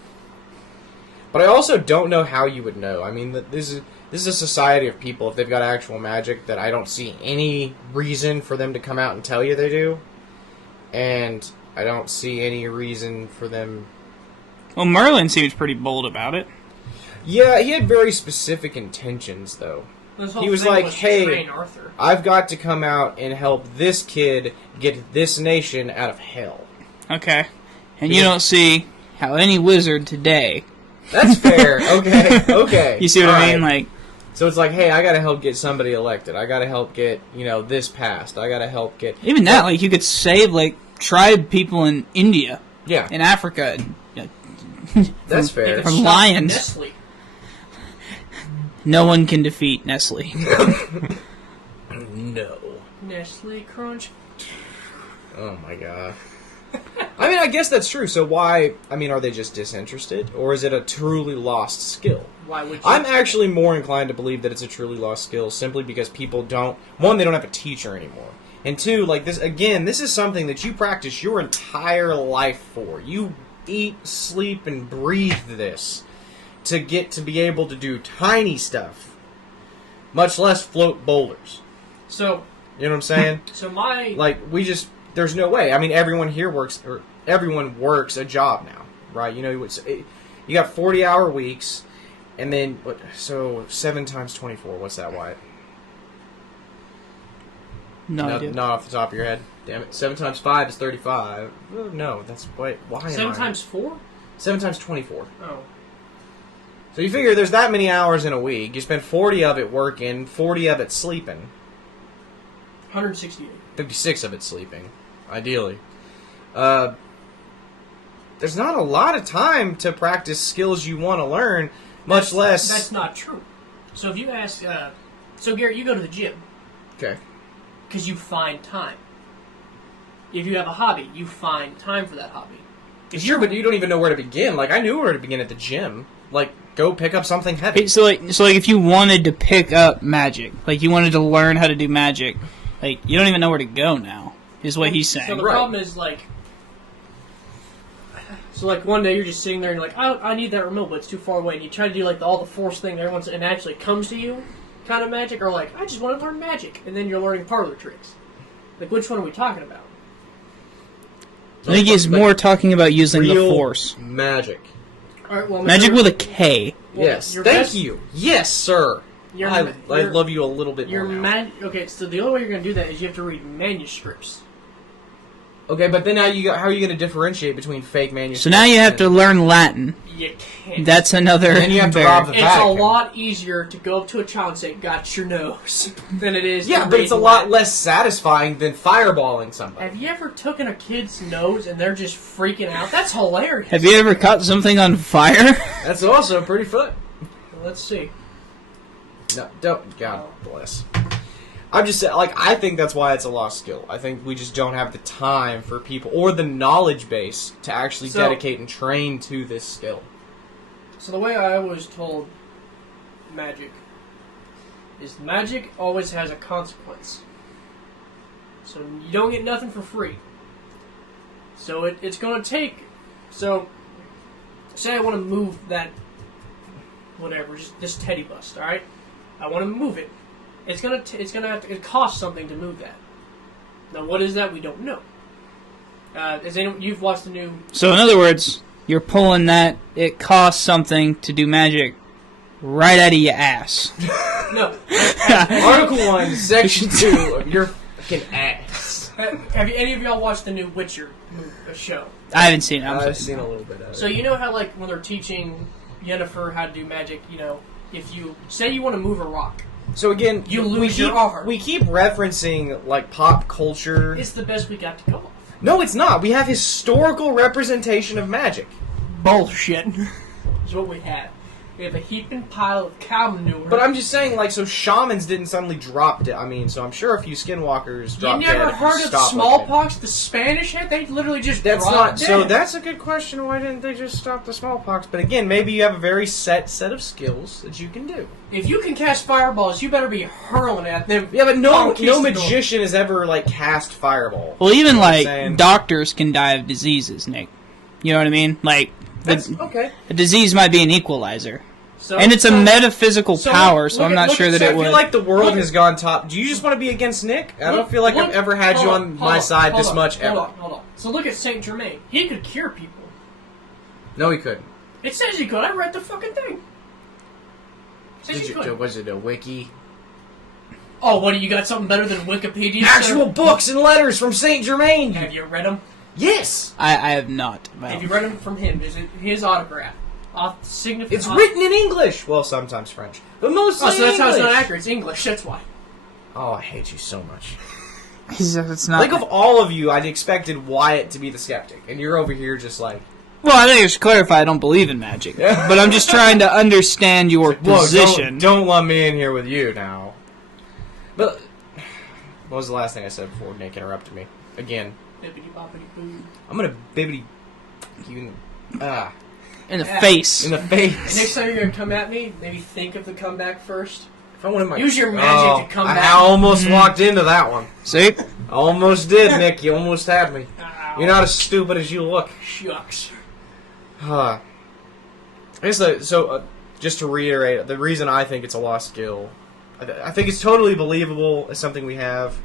But I also don't know how you would know. I mean, this is a society of people, if they've got actual magic, that I don't see any reason for them to come out and tell you they do. And I don't see any reason for them Well, Merlin seems pretty bold about it. Yeah, he had very specific intentions, though. He was like, hey, I've got to come out and help this kid get this nation out of hell. Okay. And you don't see how any wizard today... That's fair. Okay. You see what I mean? Like, so it's like, hey, I gotta help get somebody elected. I gotta help get, this passed. I gotta help get... Even that, like, you could save, like, tribe people in India. Yeah. In Africa. That's fair. From lions. Nestle. No one can defeat Nestle. No. Nestle Crunch. Oh my god. I mean, I guess that's true. So why, are they just disinterested? Or is it a truly lost skill? Why would you? I'm actually more inclined to believe that it's a truly lost skill simply because people don't... One, they don't have a teacher anymore. And two, like this, again, this is something that you practice your entire life for. You eat, sleep, and breathe this to get to be able to do tiny stuff. Much less float boulders. So... You know what I'm saying? So my... Like, there's no way. I mean, everyone here everyone works a job now, right? You got 40-hour weeks, and then, so 7 times 24, what's that, Wyatt? No idea. Not off the top of your head. Damn it. 7 times 5 is 35. Oh, no, that's, why 7 times 4? 7 times 24. Oh. So you figure there's that many hours in a week. You spend 40 of it working, 40 of it sleeping. 168. 56 of it sleeping, ideally. There's not a lot of time to practice skills you want to learn, much less... That's not true. So if you ask... so, Garrett, you go to the gym. Okay. Because you find time. If you have a hobby, you find time for that hobby. Sure, but you don't even know where to begin. Like, I knew where to begin at the gym. Like, go pick up something heavy. So if you wanted to pick up magic, like you wanted to learn how to do magic, like, you don't even know where to go now, is what he's saying. So the problem is, like... So, like, one day you're just sitting there and you're like, I need that remote, but it's too far away. And you try to do, like, all the force thing and it actually comes to you kind of magic. Or, like, I just want to learn magic. And then you're learning parlor tricks. Like, which one are we talking about? I think he's more talking about using the force. Magic. All right, well, magic with a K. Well, yes, thank you. Yes, sir. I love you a little bit more now. Okay, so the only way you're going to do that is you have to read manuscripts. Okay, but then how are you going to differentiate between fake manuscripts? So now you have to learn Latin. You can't. That's another... And then you have to rob the Vatican. It's a lot easier to go up to a child and say, got your nose, than it is to but it's a lot less satisfying than fireballing somebody. Have you ever taken a kid's nose and they're just freaking out? That's hilarious. Have you ever caught something on fire? That's also pretty fun. Well, let's see. No, don't. God bless. I'm just saying, like, I think that's why it's a lost skill. I think we just don't have the time for people, or the knowledge base, to actually dedicate and train to this skill. So the way I was told magic is magic always has a consequence. So you don't get nothing for free. So it's going to take... So, say I want to move that... Whatever, just this teddy bust, alright? I want to move it. It's gonna have to cost something to move that. Now, what is that? We don't know. You've watched the new... So, in other words, you're pulling that it costs something to do magic right out of your ass. No. Article 1, Section 2 of your fucking ass. Have any of y'all watched the new Witcher show? I haven't seen it. I've seen a little bit of it. So, you know how, like, when they're teaching Yennefer how to do magic, if you... Say you want to move a rock... So again, you lose your arm. We keep referencing, like, pop culture. It's the best we got to go off. No, it's not. We have historical representation of magic. Bullshit. Is what we have. We have a heaping pile of cow manure. But I'm just saying, like, so shamans didn't suddenly drop dead. I mean, so I'm sure a few skinwalkers dropped dead. You never heard of smallpox? The Spanish had? They literally just dropped dead. So that's a good question. Why didn't they just stop the smallpox? But again, maybe you have a very set of skills that you can do. If you can cast fireballs, you better be hurling at them. Yeah, but no magician has ever, like, cast fireball. Well, even, like, doctors can die of diseases, Nick. You know what I mean? Like... okay. A disease might be an equalizer. And it's a metaphysical power, so I'm not sure that it would... I feel like the world has gone top... Do you just want to be against Nick? I don't feel like I've ever had you on my side this much, ever. Hold on. So look at Saint Germain. He could cure people. No, he couldn't. It says he could. I read the fucking thing. It says he could. Was it a wiki? Oh, what, you got something better than Wikipedia? Actual books and letters from Saint Germain. Have you read them? Yes. I have not. Well. Have you read them from him? Is it his autograph? It's written in English. Well, sometimes French, but mostly so that's English. how it's not accurate. It's English. That's why. Oh, I hate you so much. It's not. Like, of all of you, I'd expected Wyatt to be the skeptic, and you're over here just like... Well, I think I should clarify I don't believe in magic. But I'm just trying to understand your position. Don't lump me in here with you now. But, what was the last thing I said before Nick interrupted me? Again. Bibbidi-boppidi-boo. I'm gonna bibbidi... You... In the face. In the face. Next time you're gonna come at me, maybe think of the comeback first. If I wanted my... Use your magic to come back. I almost walked into that one. See? Almost did, Nick. You almost had me. Ow. You're not as stupid as you look. Shucks. I guess just to reiterate, the reason I think it's a lost skill, I think it's totally believable as something we have,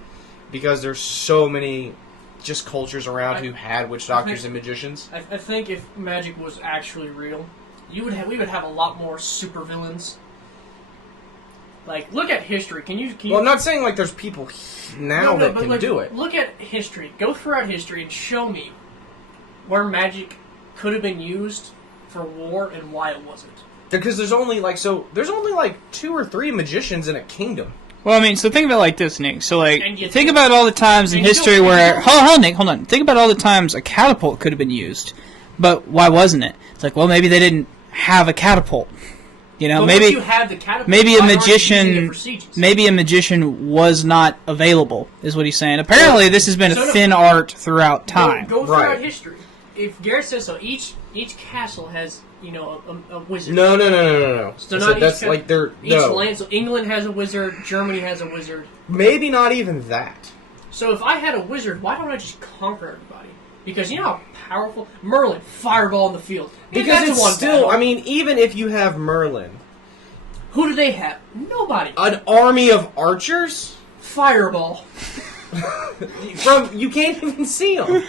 because there's so many just cultures around who had witch doctors and magicians. I think if magic was actually real, we would have a lot more supervillains. Like, look at history. Can you? Well, I'm not saying like there's people now that can do it. Look at history. Go throughout history and show me where magic could have been used for war and why it wasn't. Because there's only like 2 or 3 magicians in a kingdom. Well, I mean, so think about it like this, Nick. So, like, And think about all the times in history where... Hold on, Nick, hold on. Think about all the times a catapult could have been used. But why wasn't it? It's like, well, maybe they didn't have a catapult. You know, But maybe once you have the catapult, maybe a why aren't you using it magician for sieges? maybe a magician was not available, is what he's saying. Apparently, this has been So a no- thin art throughout time. Go throughout Right. history. If Garrett says so, each castle has a wizard. No. So I not said that's each like they're Each no. land. So England has a wizard. Germany has a wizard. Maybe not even that. So if I had a wizard, why don't I just conquer everybody? Because you know how powerful Merlin, fireball in the field. Because That's it's one still, battle. I mean, even if you have Merlin, Who do they have? Nobody. an army of archers Fireball. you can't even see them.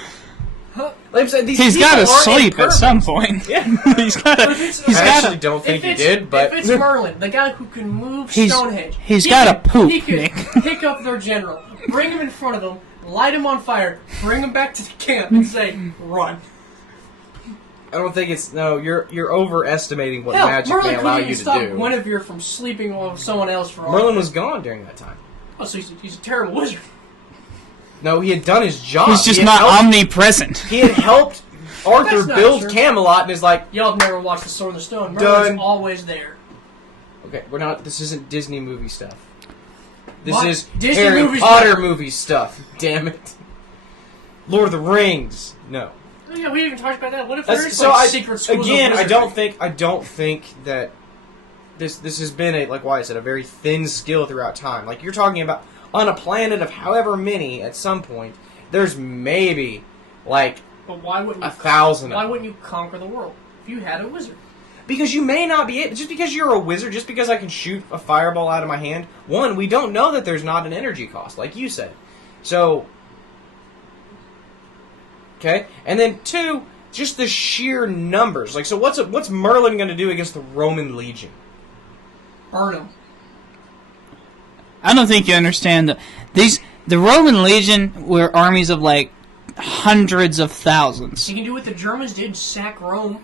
Like I'm saying, these He's got to sleep at some point. Yeah. he's got to. I actually don't think he did, but if it's Merlin, the guy who can move He's- Stonehenge, he's he gotta can- poop, He can Nick. pick up their general, bring him in front of them, light him on fire, bring him back to the camp, and say, "Run." I don't think it's You're overestimating what Hell, magic Merlin may allow couldn't you even to stop do. Guinevere from sleeping with someone else for all Merlin of it. was gone during that time. Oh, so he's a terrible wizard. No, he had done his job. He's just He had not helped- omnipresent. He had helped Arthur That's not build true. Camelot, and is like, Y'all have never watched The Sword and the Stone. Merlin's Done. always there. okay, we're not. This isn't Disney movie stuff. This What? is Disney Harry movies Potter better. movie stuff. Damn it. Lord of the Rings. No. Oh, yeah, we even talked about that. What if there That's- is so like I secret schools again, of I wizardry? don't think that this has been a, like why I said, a very thin skill throughout time. Like you're talking about on a planet of however many at some point, there's maybe like But why wouldn't you? 1,000 Why of them. wouldn't you conquer the world if you had a wizard? Because you may not be able, just because you're a wizard, just because I can shoot a fireball out of my hand. One, we don't know that there's not an energy cost, like you said. So, okay, and then 2, just the sheer numbers. Like, so what's Merlin going to do against the Roman legion? Burn him. I don't think you understand the Roman legion were armies of like hundreds of thousands You can do what the Germans did: sack Rome.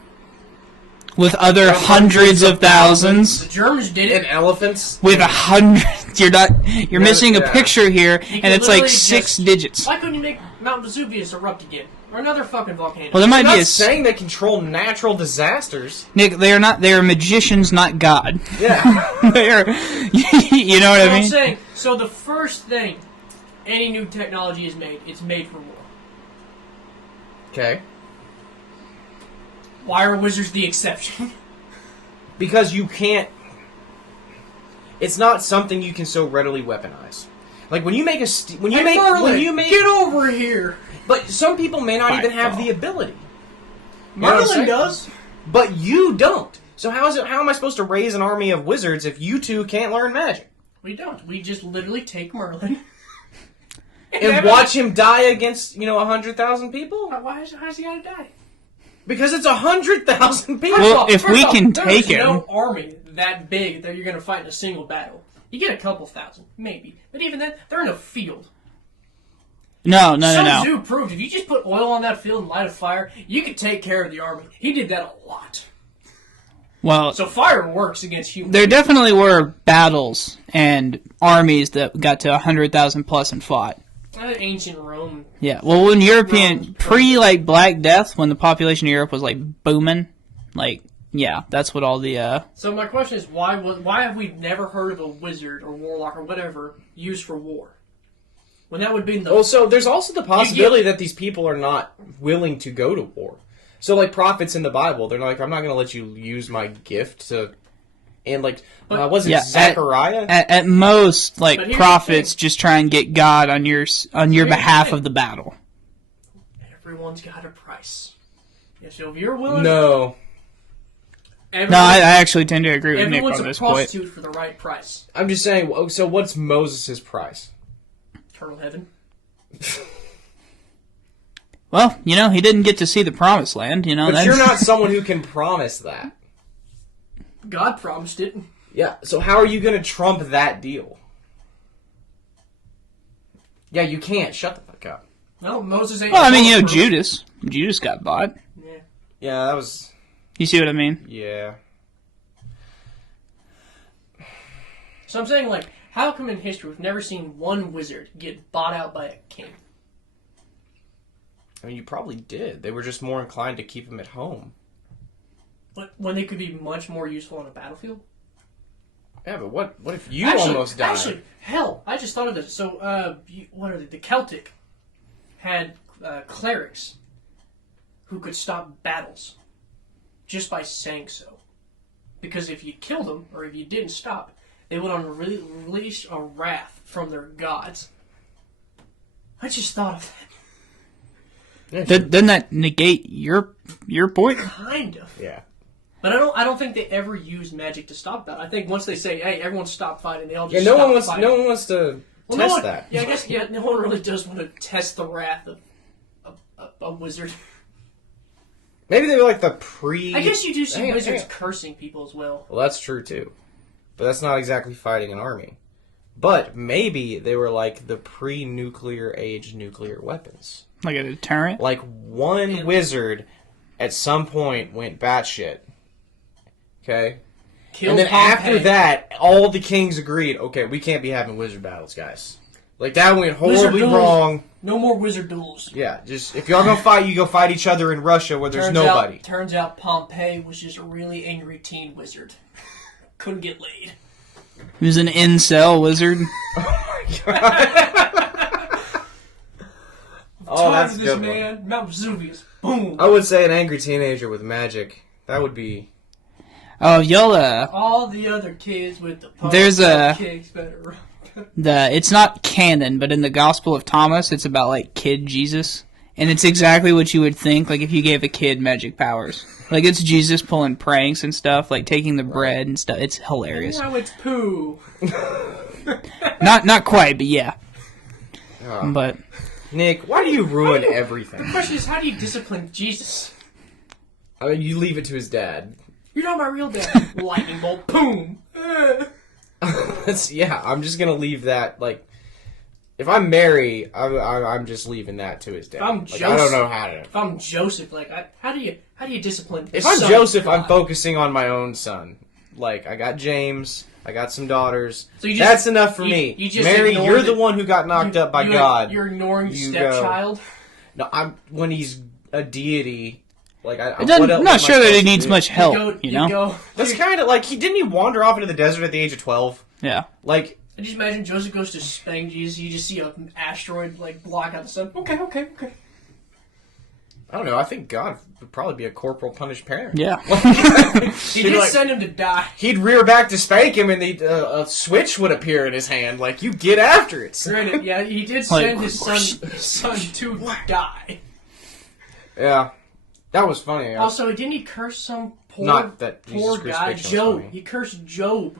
with other hundreds of thousands The Germans did And it. elephants? with 100. You're missing a yeah. picture here, You and can it's like literally 6 just- digits. Why couldn't you make Mount Vesuvius erupt again, or another fucking volcano? Well, there might I'm be not a saying they control natural disasters. Nick. They are magicians, not God. Yeah. They are. You know what I I'm mean? saying, so the first thing any new technology is made, it's made for war. Okay. Why are wizards the exception? Because you can't... It's not something you can so readily weaponize. Like, when you make a... Merlin, get over here. But some people may not even have Fireball. the ability. You know what I'm Merlin saying? does. But you don't. So how am I supposed to raise an army of wizards if you two can't learn magic? We don't. We just literally take Merlin. And watch him die against, 100,000 people? Why does he gotta die? Because it's 100,000 people. Well, if we can take there's him... no army that big that you're going to fight in a single battle. You get a couple thousand, maybe. But even then, they're in a field. No. Sun Tzu proved if you just put oil on that field and light a fire, you could take care of the army. He did that a lot. Well, So fire works against humans. there definitely were battles and armies that got to 100,000 plus and fought. Ancient Rome. Yeah, well, when Black Death, when the population of Europe was, booming, yeah, that's what all the, So my question is, why have we never heard of a wizard or warlock or whatever used for war? When that would be the... Well, so there's also the possibility that these people are not willing to go to war. So, prophets in the Bible, they're like, I'm not going to let you use my gift to... And, was it Zechariah? At most, here's prophets just try and get God on your behalf of the battle. Everyone's got a price. Yeah, so if you're willing... No. I actually tend to agree with Nick on Everyone's this a prostitute for the right price. I'm just saying, so what's Moses' price? Eternal heaven. Well, he didn't get to see the promised land, But you're not someone who can promise that. God promised it. Yeah, so how are you going to trump that deal? Yeah, you can't. Shut the fuck up. No, Moses ain't... Well, I mean, Judas. Judas got bought. Yeah. Yeah, that was... You see what I mean? Yeah. So I'm saying, how come in history we've never seen one wizard get bought out by a king? I mean, you probably did. They were just more inclined to keep him at home. But when they could be much more useful on a battlefield? Yeah, but what if you almost died? Actually, hell, I just thought of this. So, what are they? The Celtic had clerics who could stop battles just by saying so. Because if you killed them, or if you didn't stop, they would unleash a wrath from their gods. I just thought of that. Doesn't that negate your point? Kind of. Yeah. But I don't think they ever use magic to stop that. I think once they say, "Hey, everyone stop fighting," they all just no stop one wants. fighting. No one wants to test that. Yeah, I guess. Yeah, no one really does want to test the wrath of a wizard. Maybe they were like the pre. I guess you do see wizards cursing people as well. Well, that's true too, but that's not exactly fighting an army. But maybe they were like the pre-nuclear age nuclear weapons. Like a deterrent? Like one wizard at some point went batshit. Okay? And then after that, all the kings agreed, okay, we can't be having wizard battles, guys. That went horribly wrong. No more wizard duels. Yeah, just if y'all gonna fight, you go fight each other in Russia where there's nobody. Turns out Pompey was just a really angry teen wizard. Couldn't get laid. He was an incel wizard. Oh my god. Oh, that's this good man. Mount Vesuvius. Boom. I would say an angry teenager with magic. That would be... Oh, y'all, all the other kids with the pump there's kicks better. It's not canon, but in the Gospel of Thomas, it's about, kid Jesus. And it's exactly what you would think, if you gave a kid magic powers. It's Jesus pulling pranks and stuff, taking the bread and stuff. It's hilarious. Now it's poo. Not quite, but yeah. Oh. But... Nick, why do you ruin everything? The question is, how do you discipline Jesus? I mean, you leave it to his dad. You're not my real dad. Lightning bolt, boom. Yeah, I'm just gonna leave that. If I'm Mary, I'm just leaving that to his dad. If I'm Joseph, I don't know how to. If I'm Joseph, how do you discipline? If I'm Joseph, I'm focusing on my own son. I got James. I got some daughters. So that's enough for me. Mary, you're the one who got knocked up by God. You're ignoring the stepchild? No, when he's a deity, I'm not sure that he needs much help, you know? That's kind of didn't he wander off into the desert at the age of 12? Yeah. I just imagine Joseph goes to spank Jesus, you just see an asteroid, block out the sun. Okay. I don't know, I think God would probably be a corporal punished parent. Yeah. He did send him to die. He'd rear back to spank him, and a switch would appear in his hand. You get after it. Granted, yeah, he did send his son to die. Yeah. That was funny. Also, didn't he curse some poor guy, Job? He cursed Job.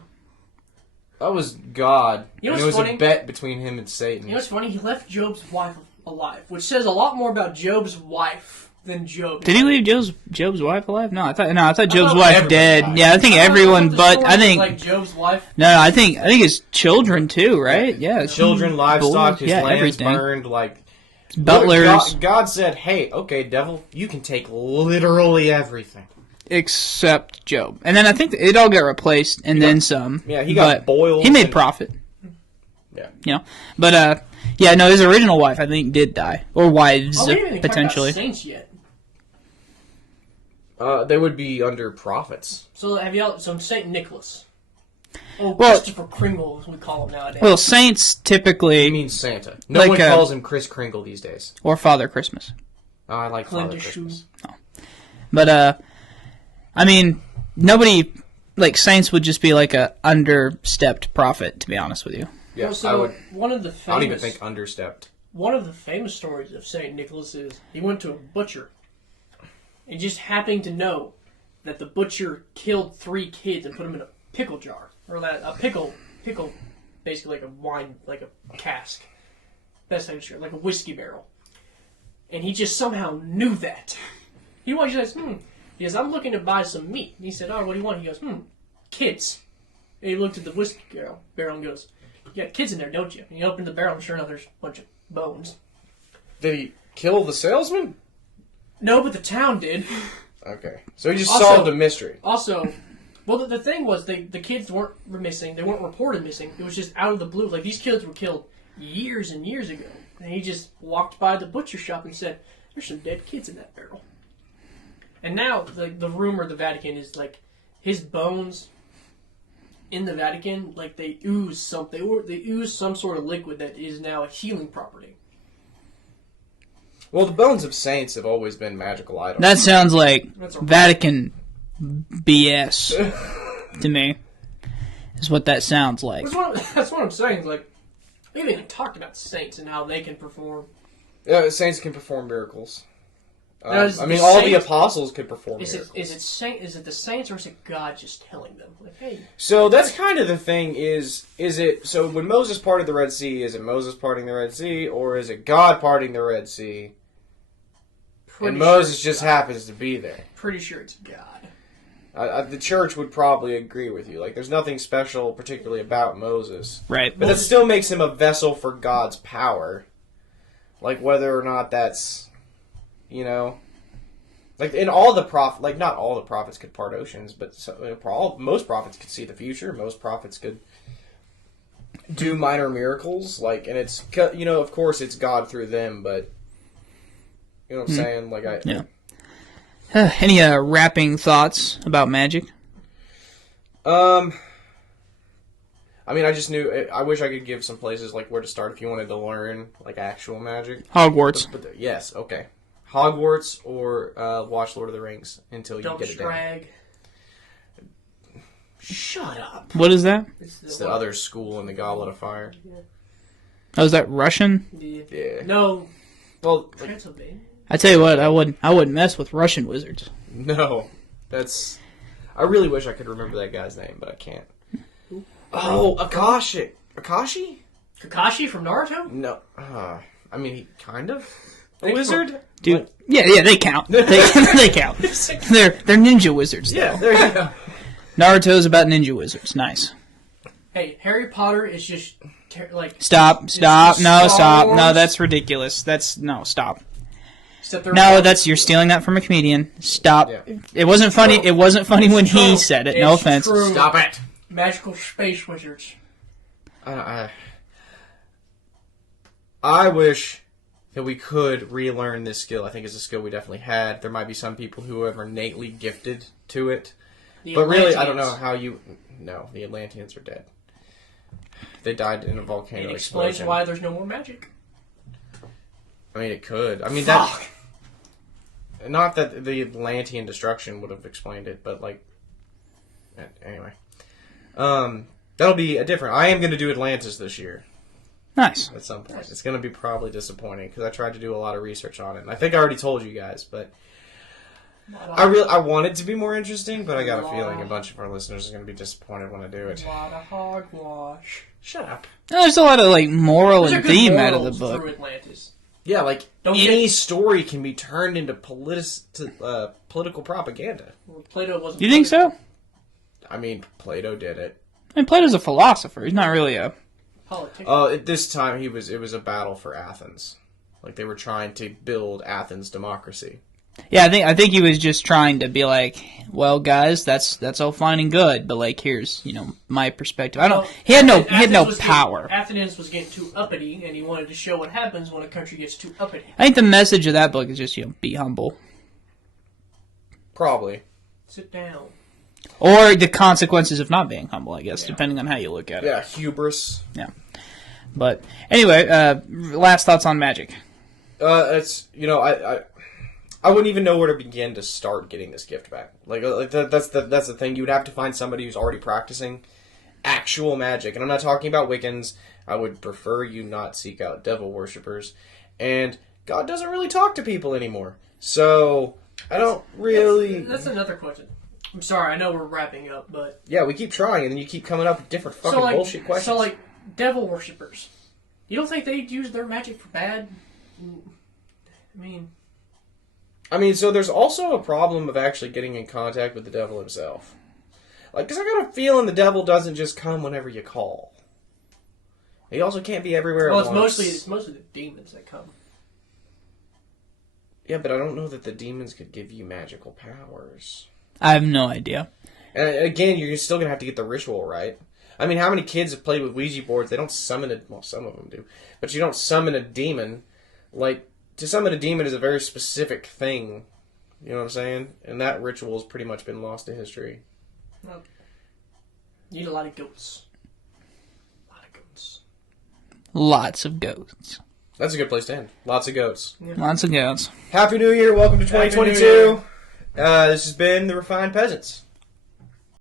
That was God. You know and it was a bet between him and Satan. You know what's funny? He left Job's wife alive, which says a lot more about Job's wife than Job. Did he leave Job's wife alive? No, I thought Job's thought wife dead. died. Yeah, I think everyone, but I think like Job's wife. no, I think his children too, right? Yeah, Children, livestock, his lands everything. burned, like Butlers, God said, "Hey, okay, devil, you can take literally everything except Job, and then I think it all got replaced, and then some. Yeah, he got boiled. He made profit. Yeah, you know, but yeah, no, his original wife I think did die, or wives Oh, we haven't even potentially. talked about saints yet. they would be under prophets. So Saint Nicholas. Oh, Well- Christopher Kringle, as we call him nowadays. Well, saints typically, He means Santa. No Like, one calls him Kris Kringle these days. or Father Christmas. Oh, I like Father Clint Christmas. But I mean, nobody like saints would just be like a understepped prophet, to be honest with you. Yeah, Well, so I would. one of the I don't even famous think understepped. one of the famous stories of Saint Nicholas is he went to a butcher and just happened to know that the butcher killed 3 kids and put them in a pickle jar, or that a pickle, basically like a wine, like a cask. Best I can describe, like a whiskey barrel. And he just somehow knew that. He says, He goes, I'm looking to buy some meat. And he said, oh, what do you want? He goes, kids. And he looked at the whiskey barrel and goes, you got kids in there, don't you? And he opened the barrel and sure enough, there's a bunch of bones. Did he kill the salesman? No, but the town did. Okay, so he just Also- solved a mystery. Also, well, the thing was, the kids weren't missing. They weren't reported missing. It was just out of the blue. Like, these kids were killed years and years ago. And he just walked by the butcher shop and said, there's some dead kids in that barrel. And now, the rumor the Vatican is, like, his bones in the Vatican, like, they ooze something. They ooze some sort of liquid that is now a healing property. Well, the bones of saints have always been magical items. That sounds like That's a- Vatican BS to me. Is what that sounds like. That's what I'm saying. Like, we haven't even talked about saints and how they can perform. Yeah, saints can perform miracles. Now, is I mean, the all the saint- apostles could perform Is miracles. it the saints or is it God just telling them? Like, hey, So that's kind of the thing. Is it so when Moses parted the Red Sea? Is it Moses parting the Red Sea, or is it God parting the Red Sea? And Moses just happens to be there. Pretty sure it's God. The church would probably agree with you. Like, there's nothing special, particularly about Moses, Right. but that still makes him a vessel for God's power. Like, whether or not that's, like in all the like not all the prophets could part oceans, but most prophets could see the future. Most prophets could do minor miracles. Like, and it's of course it's God through them, but you know what I'm saying? Like Yeah. Any wrapping thoughts about magic? I mean, I just knew. I wish I could give some places like where to start if you wanted to learn like actual magic. Hogwarts. But yes, okay. Hogwarts or watch Lord of the Rings until you Don't get it down. drag. Shut up. What is that? It's the other school in the Goblet of Fire. Oh, is that Russian? Yeah. No. Well, Transylvania. I tell you what, I wouldn't mess with Russian wizards. no. That's. I really wish I could remember that guy's name, but I can't. Oh, Akashi. Akashi? Kakashi from Naruto? No. I mean, he kind of a wizard. Dude, yeah, they count. They count. They're ninja wizards. Though. Yeah, there you go. Naruto's about ninja wizards. Nice. Hey, Harry Potter is just like Stop. No, Star stop. No, Wars. that's ridiculous. Stop. except they're No, you're stealing that from a comedian. Stop. Yeah. It wasn't funny. It wasn't funny when he true. said it. No It's offense. true. Stop it. Magical space wizards. I wish that we could relearn this skill. I think it's a skill we definitely had. There might be some people who are innately gifted to it. The But really, I don't Atlanteans. know how you... No, the Atlanteans are dead. They died in a volcano It explains explosion. why there's no more magic. I mean, it could. I mean, Fuck. that... Not that the Atlantean destruction would have explained it, but, like... Anyway. That'll be a different... I am going to do Atlantis this year. Nice. At some point. It's going to be probably disappointing, because I tried to do a lot of research on it. And I think I already told you guys, but... I want it to be more interesting, but I got a feeling a bunch of our listeners are going to be disappointed when I do it. A lot of hogwash. Shut up. There's a lot of moral There's a and good theme out of the morals book. through Atlantis. Yeah, like any story can be turned into political propaganda. Well, Plato wasn't. You think so? I mean, Plato did it. I mean, Plato's a philosopher. He's not really a politician. At this time, it was a battle for Athens. Like, they were trying to build Athens' democracy. Yeah, I think he was just trying to be like, well, guys, that's all fine and good, but like, here's my perspective. He had no power. Athens was getting too uppity, and he wanted to show what happens when a country gets too uppity. I think the message of that book is just be humble, Probably. Sit down. or the consequences of not being humble. I guess depending on how you look at it. Yeah, hubris. Yeah. But anyway, last thoughts on Magic. It's I wouldn't even know where to begin to start getting this gift back. That's the thing. You would have to find somebody who's already practicing actual magic, and I'm not talking about Wiccans. I would prefer you not seek out devil worshippers, and God doesn't really talk to people anymore. So I don't really. That's another question. I'm sorry, I know we're wrapping up, but yeah, we keep trying, and then you keep coming up with different fucking bullshit questions. So like devil worshippers, you don't think they'd use their magic for bad? I mean, so there's also a problem of actually getting in contact with the devil himself. Like, because I got a feeling the devil doesn't just come whenever you call. He also can't be everywhere at once. It's mostly the demons that come. Yeah, but I don't know that the demons could give you magical powers. I have no idea. And again, you're still going to have to get the ritual right. I mean, how many kids have played with Ouija boards? They don't summon a... Well, some of them do. But you don't summon a demon. Like, to summon a demon is a very specific thing. You know what I'm saying? And that ritual has pretty much been lost to history. Well, you need a lot of goats. Lots of goats. That's a good place to end. Lots of goats. Yeah. Lots of goats. Happy New Year. Welcome to 2022. This has been The Refined Peasants.